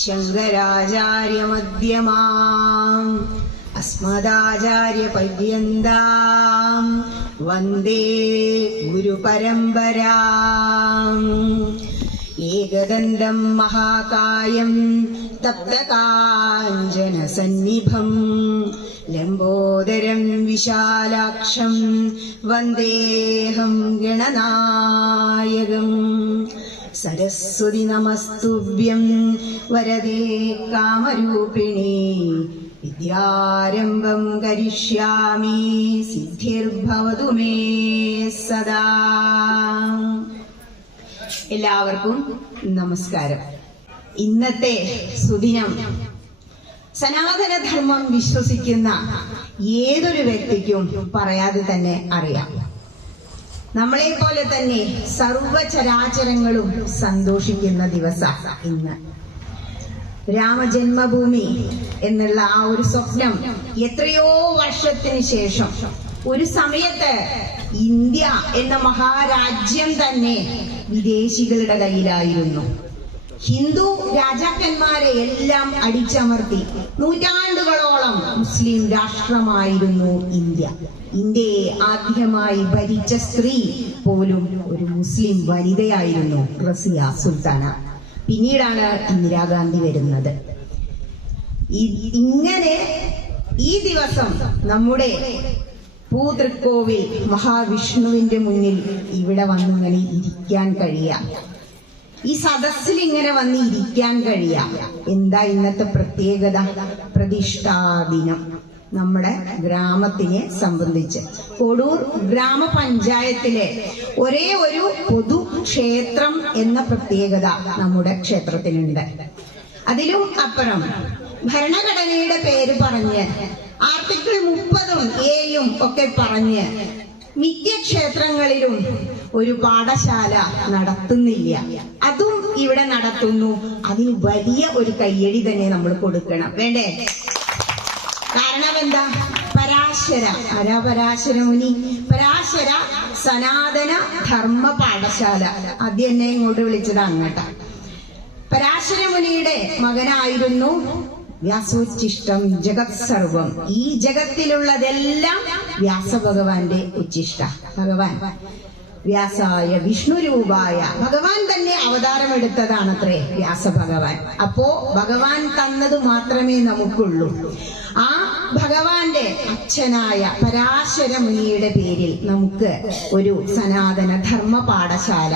ശങ്കരാചാര്യമധ്യമാം അസ്മദാചാര്യപര്യന്താം വന്ദേ ഗുരുപരമ്പരാം. ഏകദന്തം മഹാകായം തപ്തകാഞ്ചനസന്നിഭം ലംബോദരം വിശാലാക്ഷം വന്ദേഹം ഗണനായകം. സരസ്വതി നമസ്തുഭ്യം വരദേ കാമരൂപിണി വിദ്യാരംഭം കരിഷ്യാമി സിദ്ധിർഭവതു may സദാ. എല്ലാവർക്കും നമസ്കാരം. ഇന്നത്തെ സുദിനം സനാതനധർമ്മം വിശ്വസിക്കുന്ന ഏതൊരു വ്യക്തിക്കും പറയാതെ തന്നെ അറിയാം. നമ്മളെ പോലെ തന്നെ സർവചരാചരങ്ങളും സന്തോഷിക്കുന്ന ദിവസം ഇന്ന്. രാമജന്മഭൂമി എന്നുള്ള ആ ഒരു സ്വപ്നം എത്രയോ വർഷത്തിന് ശേഷം ഒരു സമയത്ത് ഇന്ത്യ എന്ന മഹാരാജ്യം തന്നെ വിദേശികളുടെ കയ്യിലായിരുന്നു. ഹിന്ദു രാജാക്കന്മാരെ എല്ലാം അടിച്ചമർത്തി നൂറ്റാണ്ടുകളോളം മുസ്ലിം രാഷ്ട്രമായിരുന്നു ഇന്ത്യ. ഇന്ത്യയെ ആദ്യമായി ഭരിച്ച സ്ത്രീ പോലും ഒരു മുസ്ലിം വനിതയായിരുന്നു, റസിയ സുൽത്താന. പിന്നീടാണ് ഇന്ദിരാഗാന്ധി വരുന്നത്. ഇങ്ങനെ ഈ ദിവസം നമ്മുടെ പൂതൃക്കോവിൽ മഹാവിഷ്ണുവിന്റെ മുന്നിൽ ഇവിടെ വന്നിങ്ങനെ ഇരിക്കാൻ കഴിയാം, ഈ സദസ്സിൽ ഇങ്ങനെ വന്ന് ഇരിക്കാൻ കഴിയാം. എന്താ ഇന്നത്തെ പ്രത്യേകത? പ്രതിഷ്ഠാദിനം. നമ്മുടെ ഗ്രാമത്തിനെ സംബന്ധിച്ച് കൊടൂർ ഗ്രാമപഞ്ചായത്തിലെ ഒരേ ഒരു പൊതുക്ഷേത്രം എന്ന പ്രത്യേകത നമ്മുടെ ക്ഷേത്രത്തിനുണ്ട്. അതിലും അപ്പുറം ഭരണഘടനയുടെ പേര് പറഞ്ഞ് ആർട്ടിക്കിൾ 30 ഒക്കെ പറഞ്ഞ് മിക്ക ക്ഷേത്രങ്ങളിലും ഒരു പാഠശാല നടത്തുന്നില്ല. അതും ഇവിടെ നടത്തുന്നു. അതിന് വലിയ ഒരു കയ്യടി തന്നെ നമ്മൾ കൊടുക്കണം, വേണ്ടേ? കാരണം എന്താ? പരാശര, ആരാ പരാശര മുനി? പരാശര സനാതന ധർമ്മ പാഠശാല. ആദ്യം എന്നെ ഇങ്ങോട്ട് വിളിച്ചത് അങ്ങോട്ടാ. പരാശര മുനിയുടെ മകനായിരുന്നു വ്യാസോച്ഛിഷ്ടം ജഗത് സർവം. ഈ ജഗത്തിലുള്ളതെല്ലാം വ്യാസഭഗവാന്റെ ഉച്ഛിഷ്ട. ഭഗവാൻ വ്യാസായ വിഷ്ണു രൂപായ, ഭഗവാൻ തന്നെ അവതാരമെടുത്തതാണത്രേ വ്യാസഭഗവാൻ. അപ്പോ ഭഗവാൻ തന്നത് മാത്രമേ നമുക്കുള്ളൂ. ആ ഭഗവാന്റെ അച്ഛനായ പരാശര മുനിയുടെ പേരിൽ നമുക്ക് ഒരു സനാതന ധർമ്മ പാഠശാല.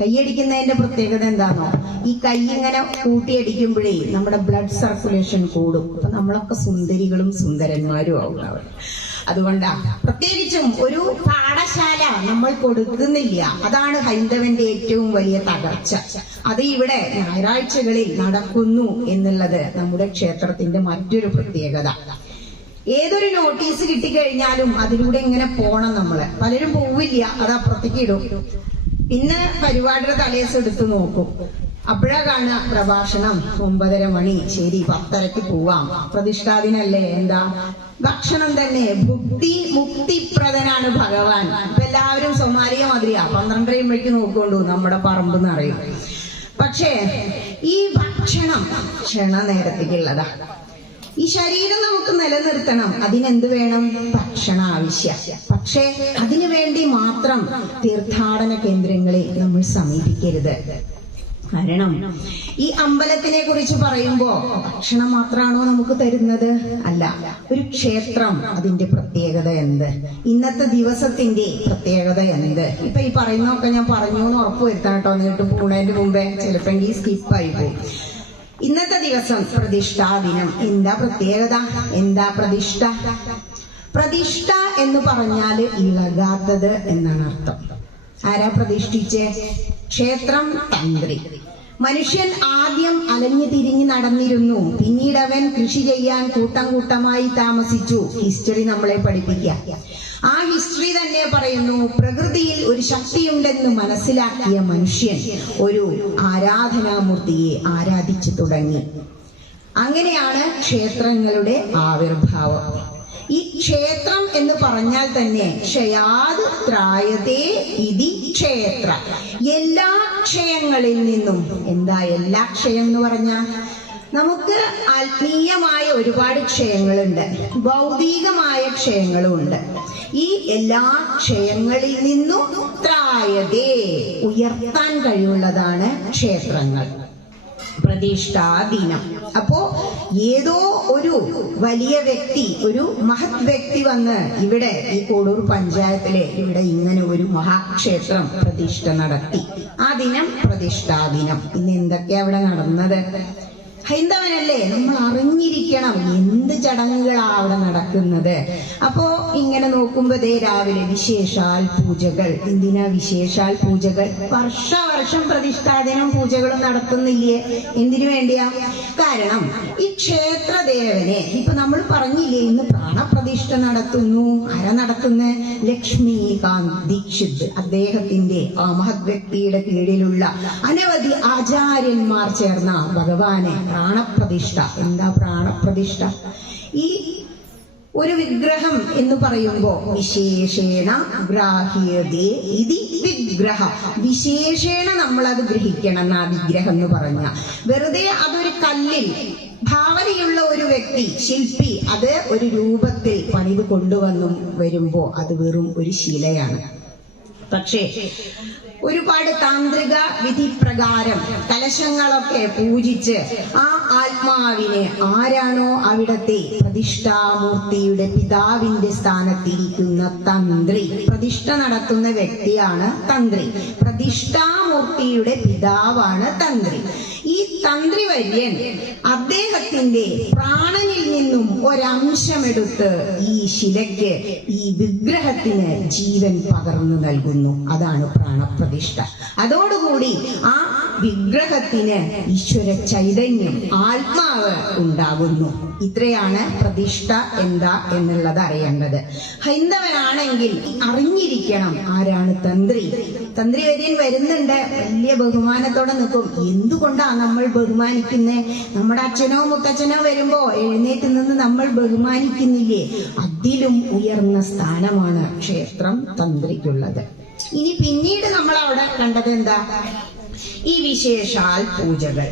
കൈയടിക്കുന്നതിന്റെ പ്രത്യേകത എന്താണോ? ഈ കൈ ഇങ്ങനെ കൂട്ടിയടിക്കുമ്പോഴേ നമ്മുടെ ബ്ലഡ് സർക്കുലേഷൻ കൂടും. അപ്പൊ നമ്മളൊക്കെ സുന്ദരികളും സുന്ദരന്മാരും ആവും അവിടെ. അതുകൊണ്ടാ പ്രത്യേകിച്ചും ഒരു പാഠശാല നമ്മൾ കൊടുക്കുന്നില്ല. അതാണ് ഹൈന്ദവന്റെ ഏറ്റവും വലിയ തകർച്ച. അത് ഇവിടെ ഞായറാഴ്ചകളിൽ നടക്കുന്നു എന്നുള്ളത് നമ്മുടെ ക്ഷേത്രത്തിന്റെ മറ്റൊരു പ്രത്യേകത. ഏതൊരു നോട്ടീസ് കിട്ടിക്കഴിഞ്ഞാലും അതിലൂടെ ഇങ്ങനെ പോണം നമ്മള്. പലരും പോവില്ല, അത് അപ്പുറത്തേക്ക് ഇടും. പിന്നെ പരിപാടിയുടെ തലേസ് എടുത്തു നോക്കും. അപ്പോഴാ കാണുക പ്രഭാഷണം 9:30 മണി. ശരി, 10:30 പോവാം, പ്രതിഷ്ഠാദിനല്ലേ. എന്താ ഭക്ഷണം തന്നെ? മുക്തിപ്രദനാണ് ഭഗവാൻ. ഇപ്പൊ എല്ലാവരും സൊമാലിയ മാതിരിയാ, 12:30 നോക്കൊണ്ടു നമ്മുടെ പറമ്പ് നിറയും. പക്ഷേ ഈ ഭക്ഷണം ക്ഷണ നേരത്തേക്കുള്ളതാ. ഈ ശരീരം നമുക്ക് നിലനിർത്തണം, അതിനെന്ത് വേണം? ഭക്ഷണം ആവശ്യം. പക്ഷേ അതിനു വേണ്ടി മാത്രം തീർത്ഥാടന കേന്ദ്രങ്ങളെ നമ്മൾ സമീപിക്കരുത്. കാരണം ഈ അമ്പലത്തിനെ കുറിച്ച് പറയുമ്പോ ഭക്ഷണം മാത്രമാണോ നമുക്ക് തരുന്നത്? അല്ല. ഒരു ക്ഷേത്രം, അതിന്റെ പ്രത്യേകത എന്ത്? ഇന്നത്തെ ദിവസത്തിന്റെ പ്രത്യേകത എന്ത്? ഇപ്പൊ ഈ പറയുന്നതൊക്കെ ഞാൻ പറഞ്ഞു എന്ന് ഉറപ്പുവരുത്താം കേട്ടോ. എന്നിട്ട് പോണതിന്റെ മുമ്പേ ചിലപ്പെങ്കിൽ സ്കിപ്പായി പോകും. ഇന്നത്തെ ദിവസം പ്രതിഷ്ഠാദിനം. എന്താ പ്രത്യേകത? എന്താ പ്രതിഷ്ഠ? പ്രതിഷ്ഠ എന്ന് പറഞ്ഞാല് ഇളകാത്തത് എന്നാണ് അർത്ഥം. ആരാ പ്രതിഷ്ഠിച്ചേ? ക്ഷേത്രം തന്ത്രി. മനുഷ്യൻ ആദ്യം അലഞ്ഞു തിരിഞ്ഞ് നടന്നിരുന്നു. പിന്നീട് അവൻ കൃഷി ചെയ്യാൻ കൂട്ടം കൂട്ടമായി താമസിച്ചു. ഹിസ്റ്ററി നമ്മളെ പഠിപ്പിക്കുക. ആ ഹിസ്റ്ററി തന്നെ പറയുന്നു, പ്രകൃതിയിൽ ഒരു ശക്തിയുണ്ടെന്ന് മനസ്സിലാക്കിയ മനുഷ്യൻ ഒരു ആരാധനാമൂർത്തിയെ ആരാധിച്ചു തുടങ്ങി. അങ്ങനെയാണ് ക്ഷേത്രങ്ങളുടെ ആവിർഭാവം. ഈ ക്ഷേത്രം എന്ന് പറഞ്ഞാൽ തന്നെ ക്ഷയാത് ത്രായതേ ഇതി ക്ഷേത്ര, എല്ലാ ക്ഷയങ്ങളിൽ നിന്നും. എന്താ എല്ലാ ക്ഷയം എന്ന് പറഞ്ഞാൽ? നമുക്ക് ആത്മീയമായ ഒരുപാട് ക്ഷയങ്ങളുണ്ട്, ഭൗതികമായ ക്ഷയങ്ങളും ഉണ്ട്. ഈ എല്ലാ ക്ഷയങ്ങളിൽ നിന്നും ത്രായതേ ഉയർത്താൻ കഴിവുള്ളതാണ് ക്ഷേത്രങ്ങൾ, പ്രതിഷ്ഠാദിനം. അപ്പോ ഏതോ ഒരു വലിയ വ്യക്തി, ഒരു മഹത് വ്യക്തി വന്ന് ഇവിടെ ഈ കോഡൂർ പഞ്ചായത്തിലെ ഇവിടെ ഇങ്ങനെ ഒരു മഹാക്ഷേത്രം പ്രതിഷ്ഠ നടത്തി. ആ ദിനം പ്രതിഷ്ഠാദിനം. ഇന്ന് എന്തൊക്കെയാ അവിടെ നടന്നത്? ഹൈന്ദവനല്ലേ, നമ്മൾ അറിഞ്ഞിരിക്കണം എന്ത് ചടങ്ങുകളാ അവിടെ നടക്കുന്നത്. അപ്പോ ഇങ്ങനെ നോക്കുമ്പോ ദേ രാവിലെ വിശേഷാൽ പൂജകൾ. എന്തിനാ വിശേഷാൽ പൂജകൾ? വർഷം പ്രതിഷ്ഠാദിനം പൂജകളും നടത്തുന്നില്ലേ? എന്തിനു വേണ്ടിയാ? കാരണം ഈ ക്ഷേത്രദേവനെ ഇപ്പൊ നമ്മൾ പറഞ്ഞില്ലേ, ഇന്ന് പ്രാണപ്രതിഷ്ഠ നടത്തുന്നു. ആരാ നടത്തുന്നത്? ലക്ഷ്മികാന്ത് ദീക്ഷിത്. അദ്ദേഹത്തിന്റെ ആ മഹത് വ്യക്തിയുടെ കീഴിലുള്ള അനവധി ആചാര്യന്മാർ ചേർന്ന ഭഗവാനെ പ്രാണപ്രതിഷ്ഠ. എന്താ പ്രാണപ്രതിഷ്ഠ? ഈ ഒരു വിഗ്രഹം എന്ന് പറയുമ്പോ വിശേഷേണ ഗ്രാഹ്യതേ ഇതി വിഗ്രഹ. വിശേഷേണ നമ്മൾ അത് ഗ്രഹിക്കണം. ആ വിഗ്രഹം എന്ന് പറഞ്ഞ വെറുതെ അതൊരു കല്ലിൽ ഭാവനയുള്ള ഒരു വ്യക്തി, ശില്പി, അത് ഒരു രൂപത്തിൽ പണിത് കൊണ്ടുവന്നു വരുമ്പോ അത് വെറും ഒരു ശിലയാണ്. പക്ഷേ ഒരുപാട് താന്ത്രിക വിധി പ്രകാരം കലശങ്ങളൊക്കെ പൂജിച്ച് ആ ആത്മാവിനെ, ആരാണോ അവിടത്തെ പ്രതിഷ്ഠാമൂർത്തിയുടെ പിതാവിന്റെ സ്ഥാനത്തിരിക്കുന്ന തന്ത്രി, പ്രതിഷ്ഠ നടത്തുന്ന വ്യക്തിയാണ് തന്ത്രി, പ്രതിഷ്ഠാമൂർത്തിയുടെ പിതാവാണ് തന്ത്രി. ഈ തന്ത്രിവര്യൻ അദ്ദേഹത്തിന്റെ പ്രാണനിൽ നിന്നും ഒരംശമെടുത്ത് ഈ ശിലയ്ക്ക്, ഈ വിഗ്രഹത്തിന് ജീവൻ പകർന്നു നൽകുന്നു. അതാണ് പ്രാണപ്രതിഷ്ഠ. അതോടുകൂടി ആ വിഗ്രഹത്തിന് ഈശ്വര ചൈതന്യം, ആത്മാവ് ഉണ്ടാകുന്നു. ഇത്രയാണ് പ്രതിഷ്ഠ എന്താ എന്നുള്ളത് അറിയേണ്ടത്. ഹൈന്ദവനാണെങ്കിൽ അറിഞ്ഞിരിക്കണം ആരാണ് തന്ത്രി. തന്ത്രിവര്യൻ വരുന്നുണ്ട്, വലിയ ബഹുമാനത്തോടെ നിൽക്കും. എന്തുകൊണ്ടാ നമ്മൾ ബഹുമാനിക്കുന്നേ? നമ്മുടെ അച്ഛനോ മുത്തച്ഛനോ വരുമ്പോ എഴുന്നേറ്റ് നിന്ന് നമ്മൾ ബഹുമാനിക്കുന്നില്ലേ? അതിലും ഉയർന്ന സ്ഥാനമാണ് ക്ഷേത്രം തന്ത്രിക്കുള്ളത്. ഇനി പിന്നീട് നമ്മൾ അവിടെ കണ്ടത് എന്താ? ഈ വിശേഷാൽ പൂജകൾ.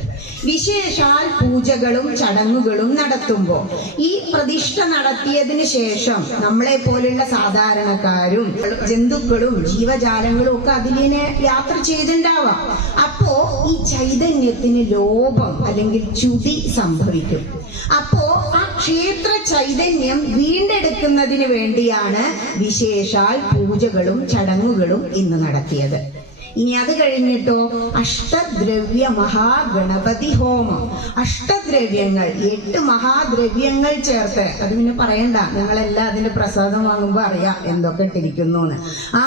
വിശേഷാൽ പൂജകളും ചടങ്ങുകളും നടത്തുമ്പോ ഈ പ്രതിഷ്ഠ നടത്തിയതിനു ശേഷം നമ്മളെ പോലുള്ള സാധാരണക്കാരും ജന്തുക്കളും ജീവജാലങ്ങളും ഒക്കെ അതിലിനെ യാത്ര ചെയ്തിട്ടുണ്ടാവാം. അപ്പോ ഈ ചൈതന്യത്തിന് ലോപം അല്ലെങ്കിൽ ച്യുതി സംഭവിക്കും. അപ്പോ ആ ക്ഷേത്ര ചൈതന്യം വീണ്ടെടുക്കുന്നതിന് വേണ്ടിയാണ് വിശേഷാൽ പൂജകളും ചടങ്ങുകളും ഇന്ന് നടത്തിയത്. ഇനി അത് കഴിഞ്ഞിട്ടോ അഷ്ടദ്രവ്യ മഹാഗണപതി ഹോമം. അഷ്ടദ്രവ്യങ്ങൾ, 8 മഹാദ്രവ്യങ്ങൾ ചേർത്ത്, അത് പിന്നെ പറയണ്ട, നിങ്ങളെല്ലാം അതിന്റെ പ്രസാദം വാങ്ങുമ്പോ അറിയാം എന്തൊക്കെ ഇട്ടിരിക്കുന്നു. ആ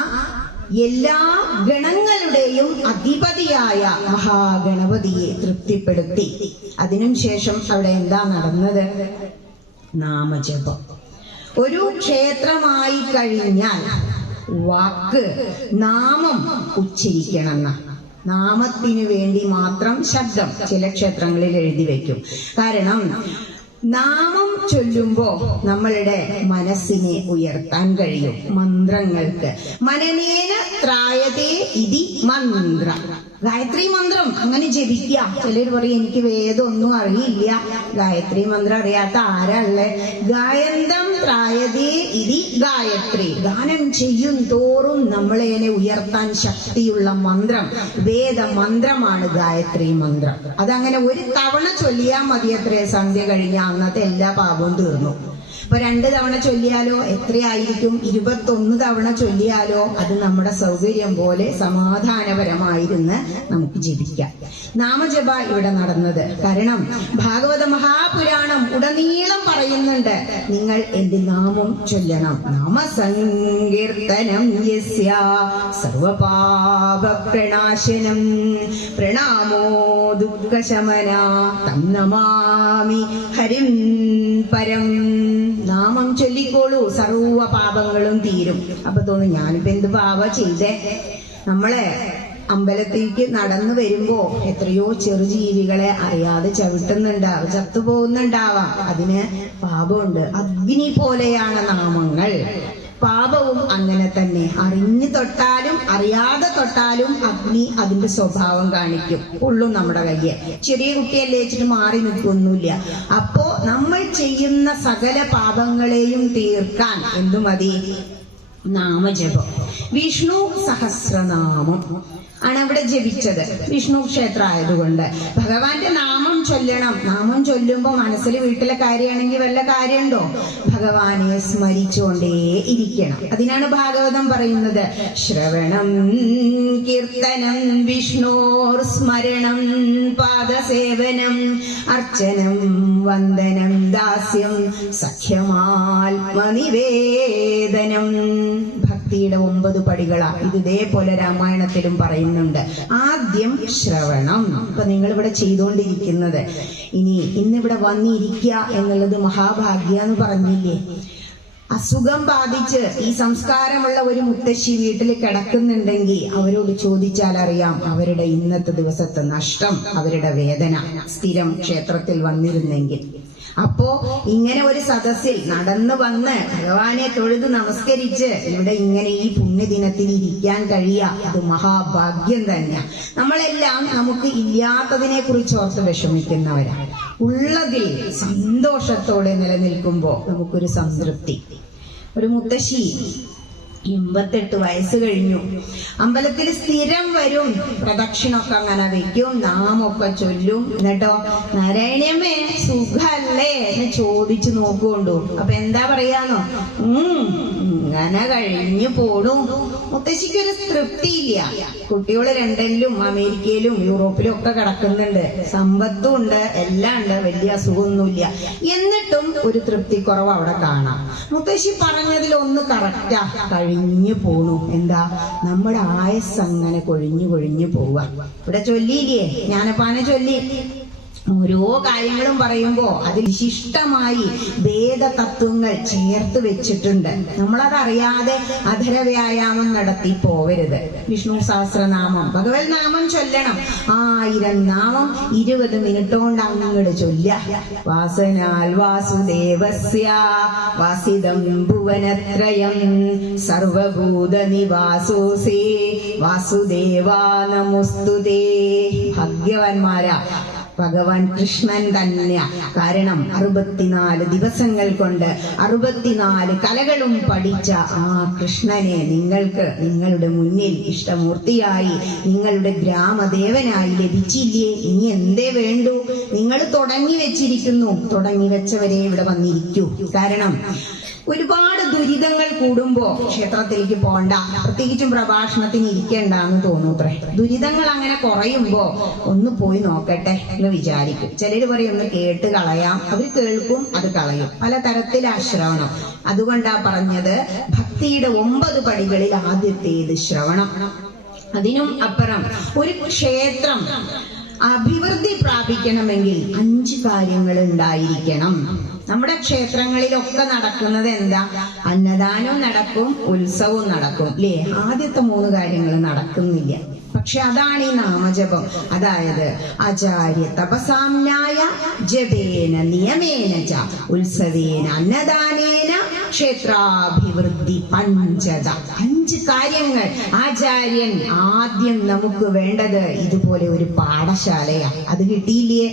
എല്ലാ ഗണങ്ങളുടെയും അധിപതിയായ മഹാഗണപതിയെ തൃപ്തിപ്പെടുത്തി. അതിനും ശേഷം അവിടെ എന്താ നടന്നത്? നാമജപം. ഒരു ക്ഷേത്രമായി കഴിഞ്ഞാൽ വാക്ക്, നാമം ഉച്ചരിക്കണം. നാമത്തിനു വേണ്ടി മാത്രം ശബ്ദം ചില ക്ഷേത്രങ്ങളിൽ എഴുതി വെക്കും. കാരണം നാമം ചൊല്ലുമ്പോ നമ്മളുടെ മനസ്സിനെ ഉയർത്താൻ കഴിയും. മന്ത്രങ്ങൾക്ക് മനനേന ത്രായതേ ഇതി മന്ത്ര. ഗായത്രി മന്ത്രം അങ്ങനെ ജപിക്കുക. ചിലർ പറയും എനിക്ക് വേദമൊന്നും അറിയില്ല, ഗായത്രി മന്ത്രം അറിയാത്ത ആരാളെ? ഗായന്തം ത്രായതേ ഇതി ഗായത്രി. ഗാനം ചെയ്യും തോറും നമ്മളതിനെ ഉയർത്താൻ ശക്തിയുള്ള മന്ത്രം, വേദമന്ത്രമാണ് ഗായത്രി മന്ത്രം. അതങ്ങനെ ഒരു തവണ ചൊല്ലിയാൽ മതി. എത്രേ സന്ധ്യ കഴിഞ്ഞാൽ അന്നത്തെ എല്ലാ പാപവും തീർന്നു. ഇപ്പൊ 2 തവണ ചൊല്ലിയാലോ എത്രയായിരിക്കും? 21 തവണ ചൊല്ലിയാലോ അത് നമ്മുടെ സൗകര്യം പോലെ സമാധാനപരമായിരുന്ന് നമുക്ക് ജപിക്കാം. നാമജപ ഇവിടെ നടന്നത്. കാരണം ഭാഗവത മഹാപുരാണം ഉടനീളം പറയുന്നുണ്ട്, നിങ്ങൾ എന്റെ നാമം ചൊല്ലണം. നാമസങ്കീർത്തനം യസ്യ സർവപാപ പ്രണാശനം പ്രണാമോ ദുഃഖശമന തം നമാമി ഹരിം പരം. നാമം ചൊല്ലിക്കോളൂ, സർവ പാപങ്ങളും തീരും. അപ്പൊ തോന്നും ഞാനിപ്പോ എന്ത് പാപ ചെയ്തേ? നമ്മളെ അമ്പലത്തിലേക്ക് നടന്നു വരുമ്പോ എത്രയോ ചെറുജീവികളെ അറിയാതെ ചവിട്ടുന്നുണ്ടാവും, ചത്തുപോകുന്നുണ്ടാവാം. അതിന് പാപമുണ്ട്. അഗ്നി പോലെയാണ് നാമങ്ങൾ. പാപവും അങ്ങനെ തന്നെ. അറിഞ്ഞു തൊട്ടാലും അറിയാതെ തൊട്ടാലും അഗ്നി അതിന്റെ സ്വഭാവം കാണിക്കും. ഉള്ളും നമ്മുടെ കയ്യെ. ചെറിയ കുട്ടിയല്ലേ വെച്ചിട്ട് മാറി നിൽക്കൊന്നുമില്ല. അപ്പോ നമ്മൾ ചെയ്യുന്ന സകല പാപങ്ങളെയും തീർക്കാൻ എന്തു മതി? നാമജപം. വിഷ്ണു സഹസ്രനാമം ആണ് അവിടെ ജപിച്ചത്. വിഷ്ണു ക്ഷേത്രം ആയതുകൊണ്ട് ഭഗവാന്റെ നാമം ചൊല്ലണം. നാമം ചൊല്ലുമ്പോ മനസ്സിൽ വീട്ടിലെ കാര്യമാണെങ്കിൽ വല്ല കാര്യമുണ്ടോ? ഭഗവാനെ സ്മരിച്ചുകൊണ്ടേ ഇരിക്കണം. അതിനാണ് ഭാഗവതം പറയുന്നത്, ശ്രവണം കീർത്തനം വിഷ്ണോർ സ്മരണം പാദസേവനം അർച്ചനം വന്ദനം ദാസ്യം സഖ്യമാത്മനിവേദനം. ഭക്തിയുടെ 9 പടികളാ. ഇത് ഇതേപോലെ രാമായണത്തിലും പറയുന്നുണ്ട്. ആദ്യം ശ്രവണം. ഇപ്പൊ നിങ്ങൾ ഇവിടെ ചെയ്തുകൊണ്ടിരിക്കുന്നത്, ഇന്നിവിടെ വന്നിരിക്കുക എന്നുള്ളത് മഹാഭാഗ്യ എന്ന് പറഞ്ഞില്ലേ? അസുഖം ബാധിച്ച് ഈ സംസ്കാരമുള്ള ഒരു മുത്തശ്ശി വീട്ടിൽ കിടക്കുന്നുണ്ടെങ്കിൽ അവരോട് ചോദിച്ചാൽ അറിയാം അവരുടെ ഇന്നത്തെ ദിവസത്തെ നഷ്ടം, അവരുടെ വേദന. സ്ഥിരം ക്ഷേത്രത്തിൽ വന്നിരുന്നെങ്കിൽ. അപ്പോ ഇങ്ങനെ ഒരു സദസ്സിൽ നടന്നു വന്ന് ഭഗവാനെ തൊഴുത് നമസ്കരിച്ച് ഇവിടെ ഇങ്ങനെ ഈ പുണ്യദിനത്തിൽ ഇരിക്കാൻ കഴിയുക, അത് മഹാഭാഗ്യം തന്നെയാ. നമ്മളെല്ലാം നമുക്ക് ഇല്ലാത്തതിനെ കുറിച്ച് ഓർത്ത് വിഷമിക്കുന്നവരാണ്. ഉള്ളതിൽ സന്തോഷത്തോടെ നിലനിൽക്കുമ്പോ നമുക്കൊരു സംതൃപ്തി. ഒരു മുത്തശ്ശി 88 വയസ്സ് കഴിഞ്ഞു. അമ്പലത്തിൽ സ്ഥിരം വരും. പ്രദക്ഷിണൊക്കെ അങ്ങനെ വെക്കും, നാമൊക്കെ ചൊല്ലും. എന്നിട്ടോ നാരായണിയമ്മേ സുഖല്ലേ എന്ന് ചോദിച്ചു നോക്കുകൊണ്ടു. അപ്പൊ എന്താ പറയാന്നോ? ഇങ്ങനെ കഴിഞ്ഞു പോണു. മുത്തശ്ശിക്കൊരു തൃപ്തിയില്ല. കുട്ടികൾ ലണ്ടനിലും അമേരിക്കയിലും യൂറോപ്പിലും ഒക്കെ കിടക്കുന്നുണ്ട്. സമ്പത്തും ഉണ്ട്, എല്ലാം ഉണ്ട്, വലിയ അസുഖമൊന്നുമില്ല. എന്നിട്ടും ഒരു തൃപ്തി കുറവ് അവിടെ കാണാം. മുത്തശ്ശി പറഞ്ഞതിൽ ഒന്ന് കറക്റ്റാ, കഴിഞ്ഞു പോണു. എന്താ? നമ്മുടെ ആയസ് അങ്ങനെ കൊഴിഞ്ഞു പോവുക. ഇവിടെ ചൊല്ലിയില്ലേ, ജ്ഞാനപ്പാന ചൊല്ലി. ഓരോ കാര്യങ്ങളും പറയുമ്പോ അതിൽ വിശിഷ്ടമായി വേദതത്വങ്ങൾ ചേർത്ത് വെച്ചിട്ടുണ്ട്. നമ്മളതറിയാതെ അധര വ്യായാമം നടത്തി പോവരുത്. വിഷ്ണു സഹസ്രനാമം, ഭഗവത് നാമം ചൊല്ലണം. 1000 നാമം 20 മിനിറ്റ് കൊണ്ട് അങ്ങോട്ട് ചൊല്ല. വാസനാൽ വാസുദേവസ്യ വാസിതം ഭുവനത്രയം സർവഭൂത നിവാസോസേ വാസുദേവാ നമോസ്തുതേ. ഭാഗ്യവാന്മാരാ ഭഗവാൻ കൃഷ്ണൻ തന്നെയാ. കാരണം 64 ദിവസങ്ങൾ കൊണ്ട് 64 കലകളും പഠിച്ച ആ കൃഷ്ണനെ നിങ്ങൾക്ക് നിങ്ങളുടെ മുന്നിൽ ഇഷ്ടമൂർത്തിയായി, നിങ്ങളുടെ ഗ്രാമദേവനായി ലഭിച്ചില്ലേ? ഇനി എന്തേ വേണ്ടു? നിങ്ങൾ തുടങ്ങി വെച്ചിരിക്കുന്നു. തുടങ്ങി വെച്ചവരെ ഇവിടെ വന്നിരിക്കൂ. കാരണം ഒരുപാട് ദുരിതങ്ങൾ കൂടുമ്പോ ക്ഷേത്രത്തിലേക്ക് പോണ്ട, പ്രത്യേകിച്ചും പ്രഭാഷണത്തിന് ഇരിക്കേണ്ടെന്ന് തോന്നൂത്രേ. ദുരിതങ്ങൾ അങ്ങനെ കുറയുമ്പോ ഒന്ന് പോയി നോക്കട്ടെ എന്ന് വിചാരിക്കും. ചിലര് പറയും ഒന്ന് കേട്ട് കളയാം. അവർ കേൾക്കും, അത് കളയും. പല തരത്തിലാ ശ്രവണം. അതുകൊണ്ടാ പറഞ്ഞത് ഭക്തിയുടെ 9 പടികളിൽ ആദ്യത്തേത് ശ്രവണം. അതിനും അപ്പുറം ഒരു ക്ഷേത്രം അഭിവൃദ്ധി പ്രാപിക്കണമെങ്കിൽ 5 കാര്യങ്ങൾ ഉണ്ടായിരിക്കണം. നമ്മുടെ ക്ഷേത്രങ്ങളിലൊക്കെ നടക്കുന്നത് എന്താ? അന്നദാനവും നടക്കും, ഉത്സവവും നടക്കും, അല്ലേ? ആദ്യത്തെ 3 കാര്യങ്ങൾ നടക്കുന്നില്ല. പക്ഷെ അതാണ് ഈ നാമജപം. അതായത് ആചാര്യ തപസാമ്നായ ജപേന നിയമേന ച ഉത്സവേന അന്നദാനേന ക്ഷേത്രാഭിവൃദ്ധി പഞ്ചത. 5 കാര്യങ്ങൾ. ആചാര്യൻ ആദ്യം നമുക്ക് വേണ്ടത് ഇതുപോലെ ഒരു പാഠശാലയാണ്. അത് കിട്ടിയില്ലേ?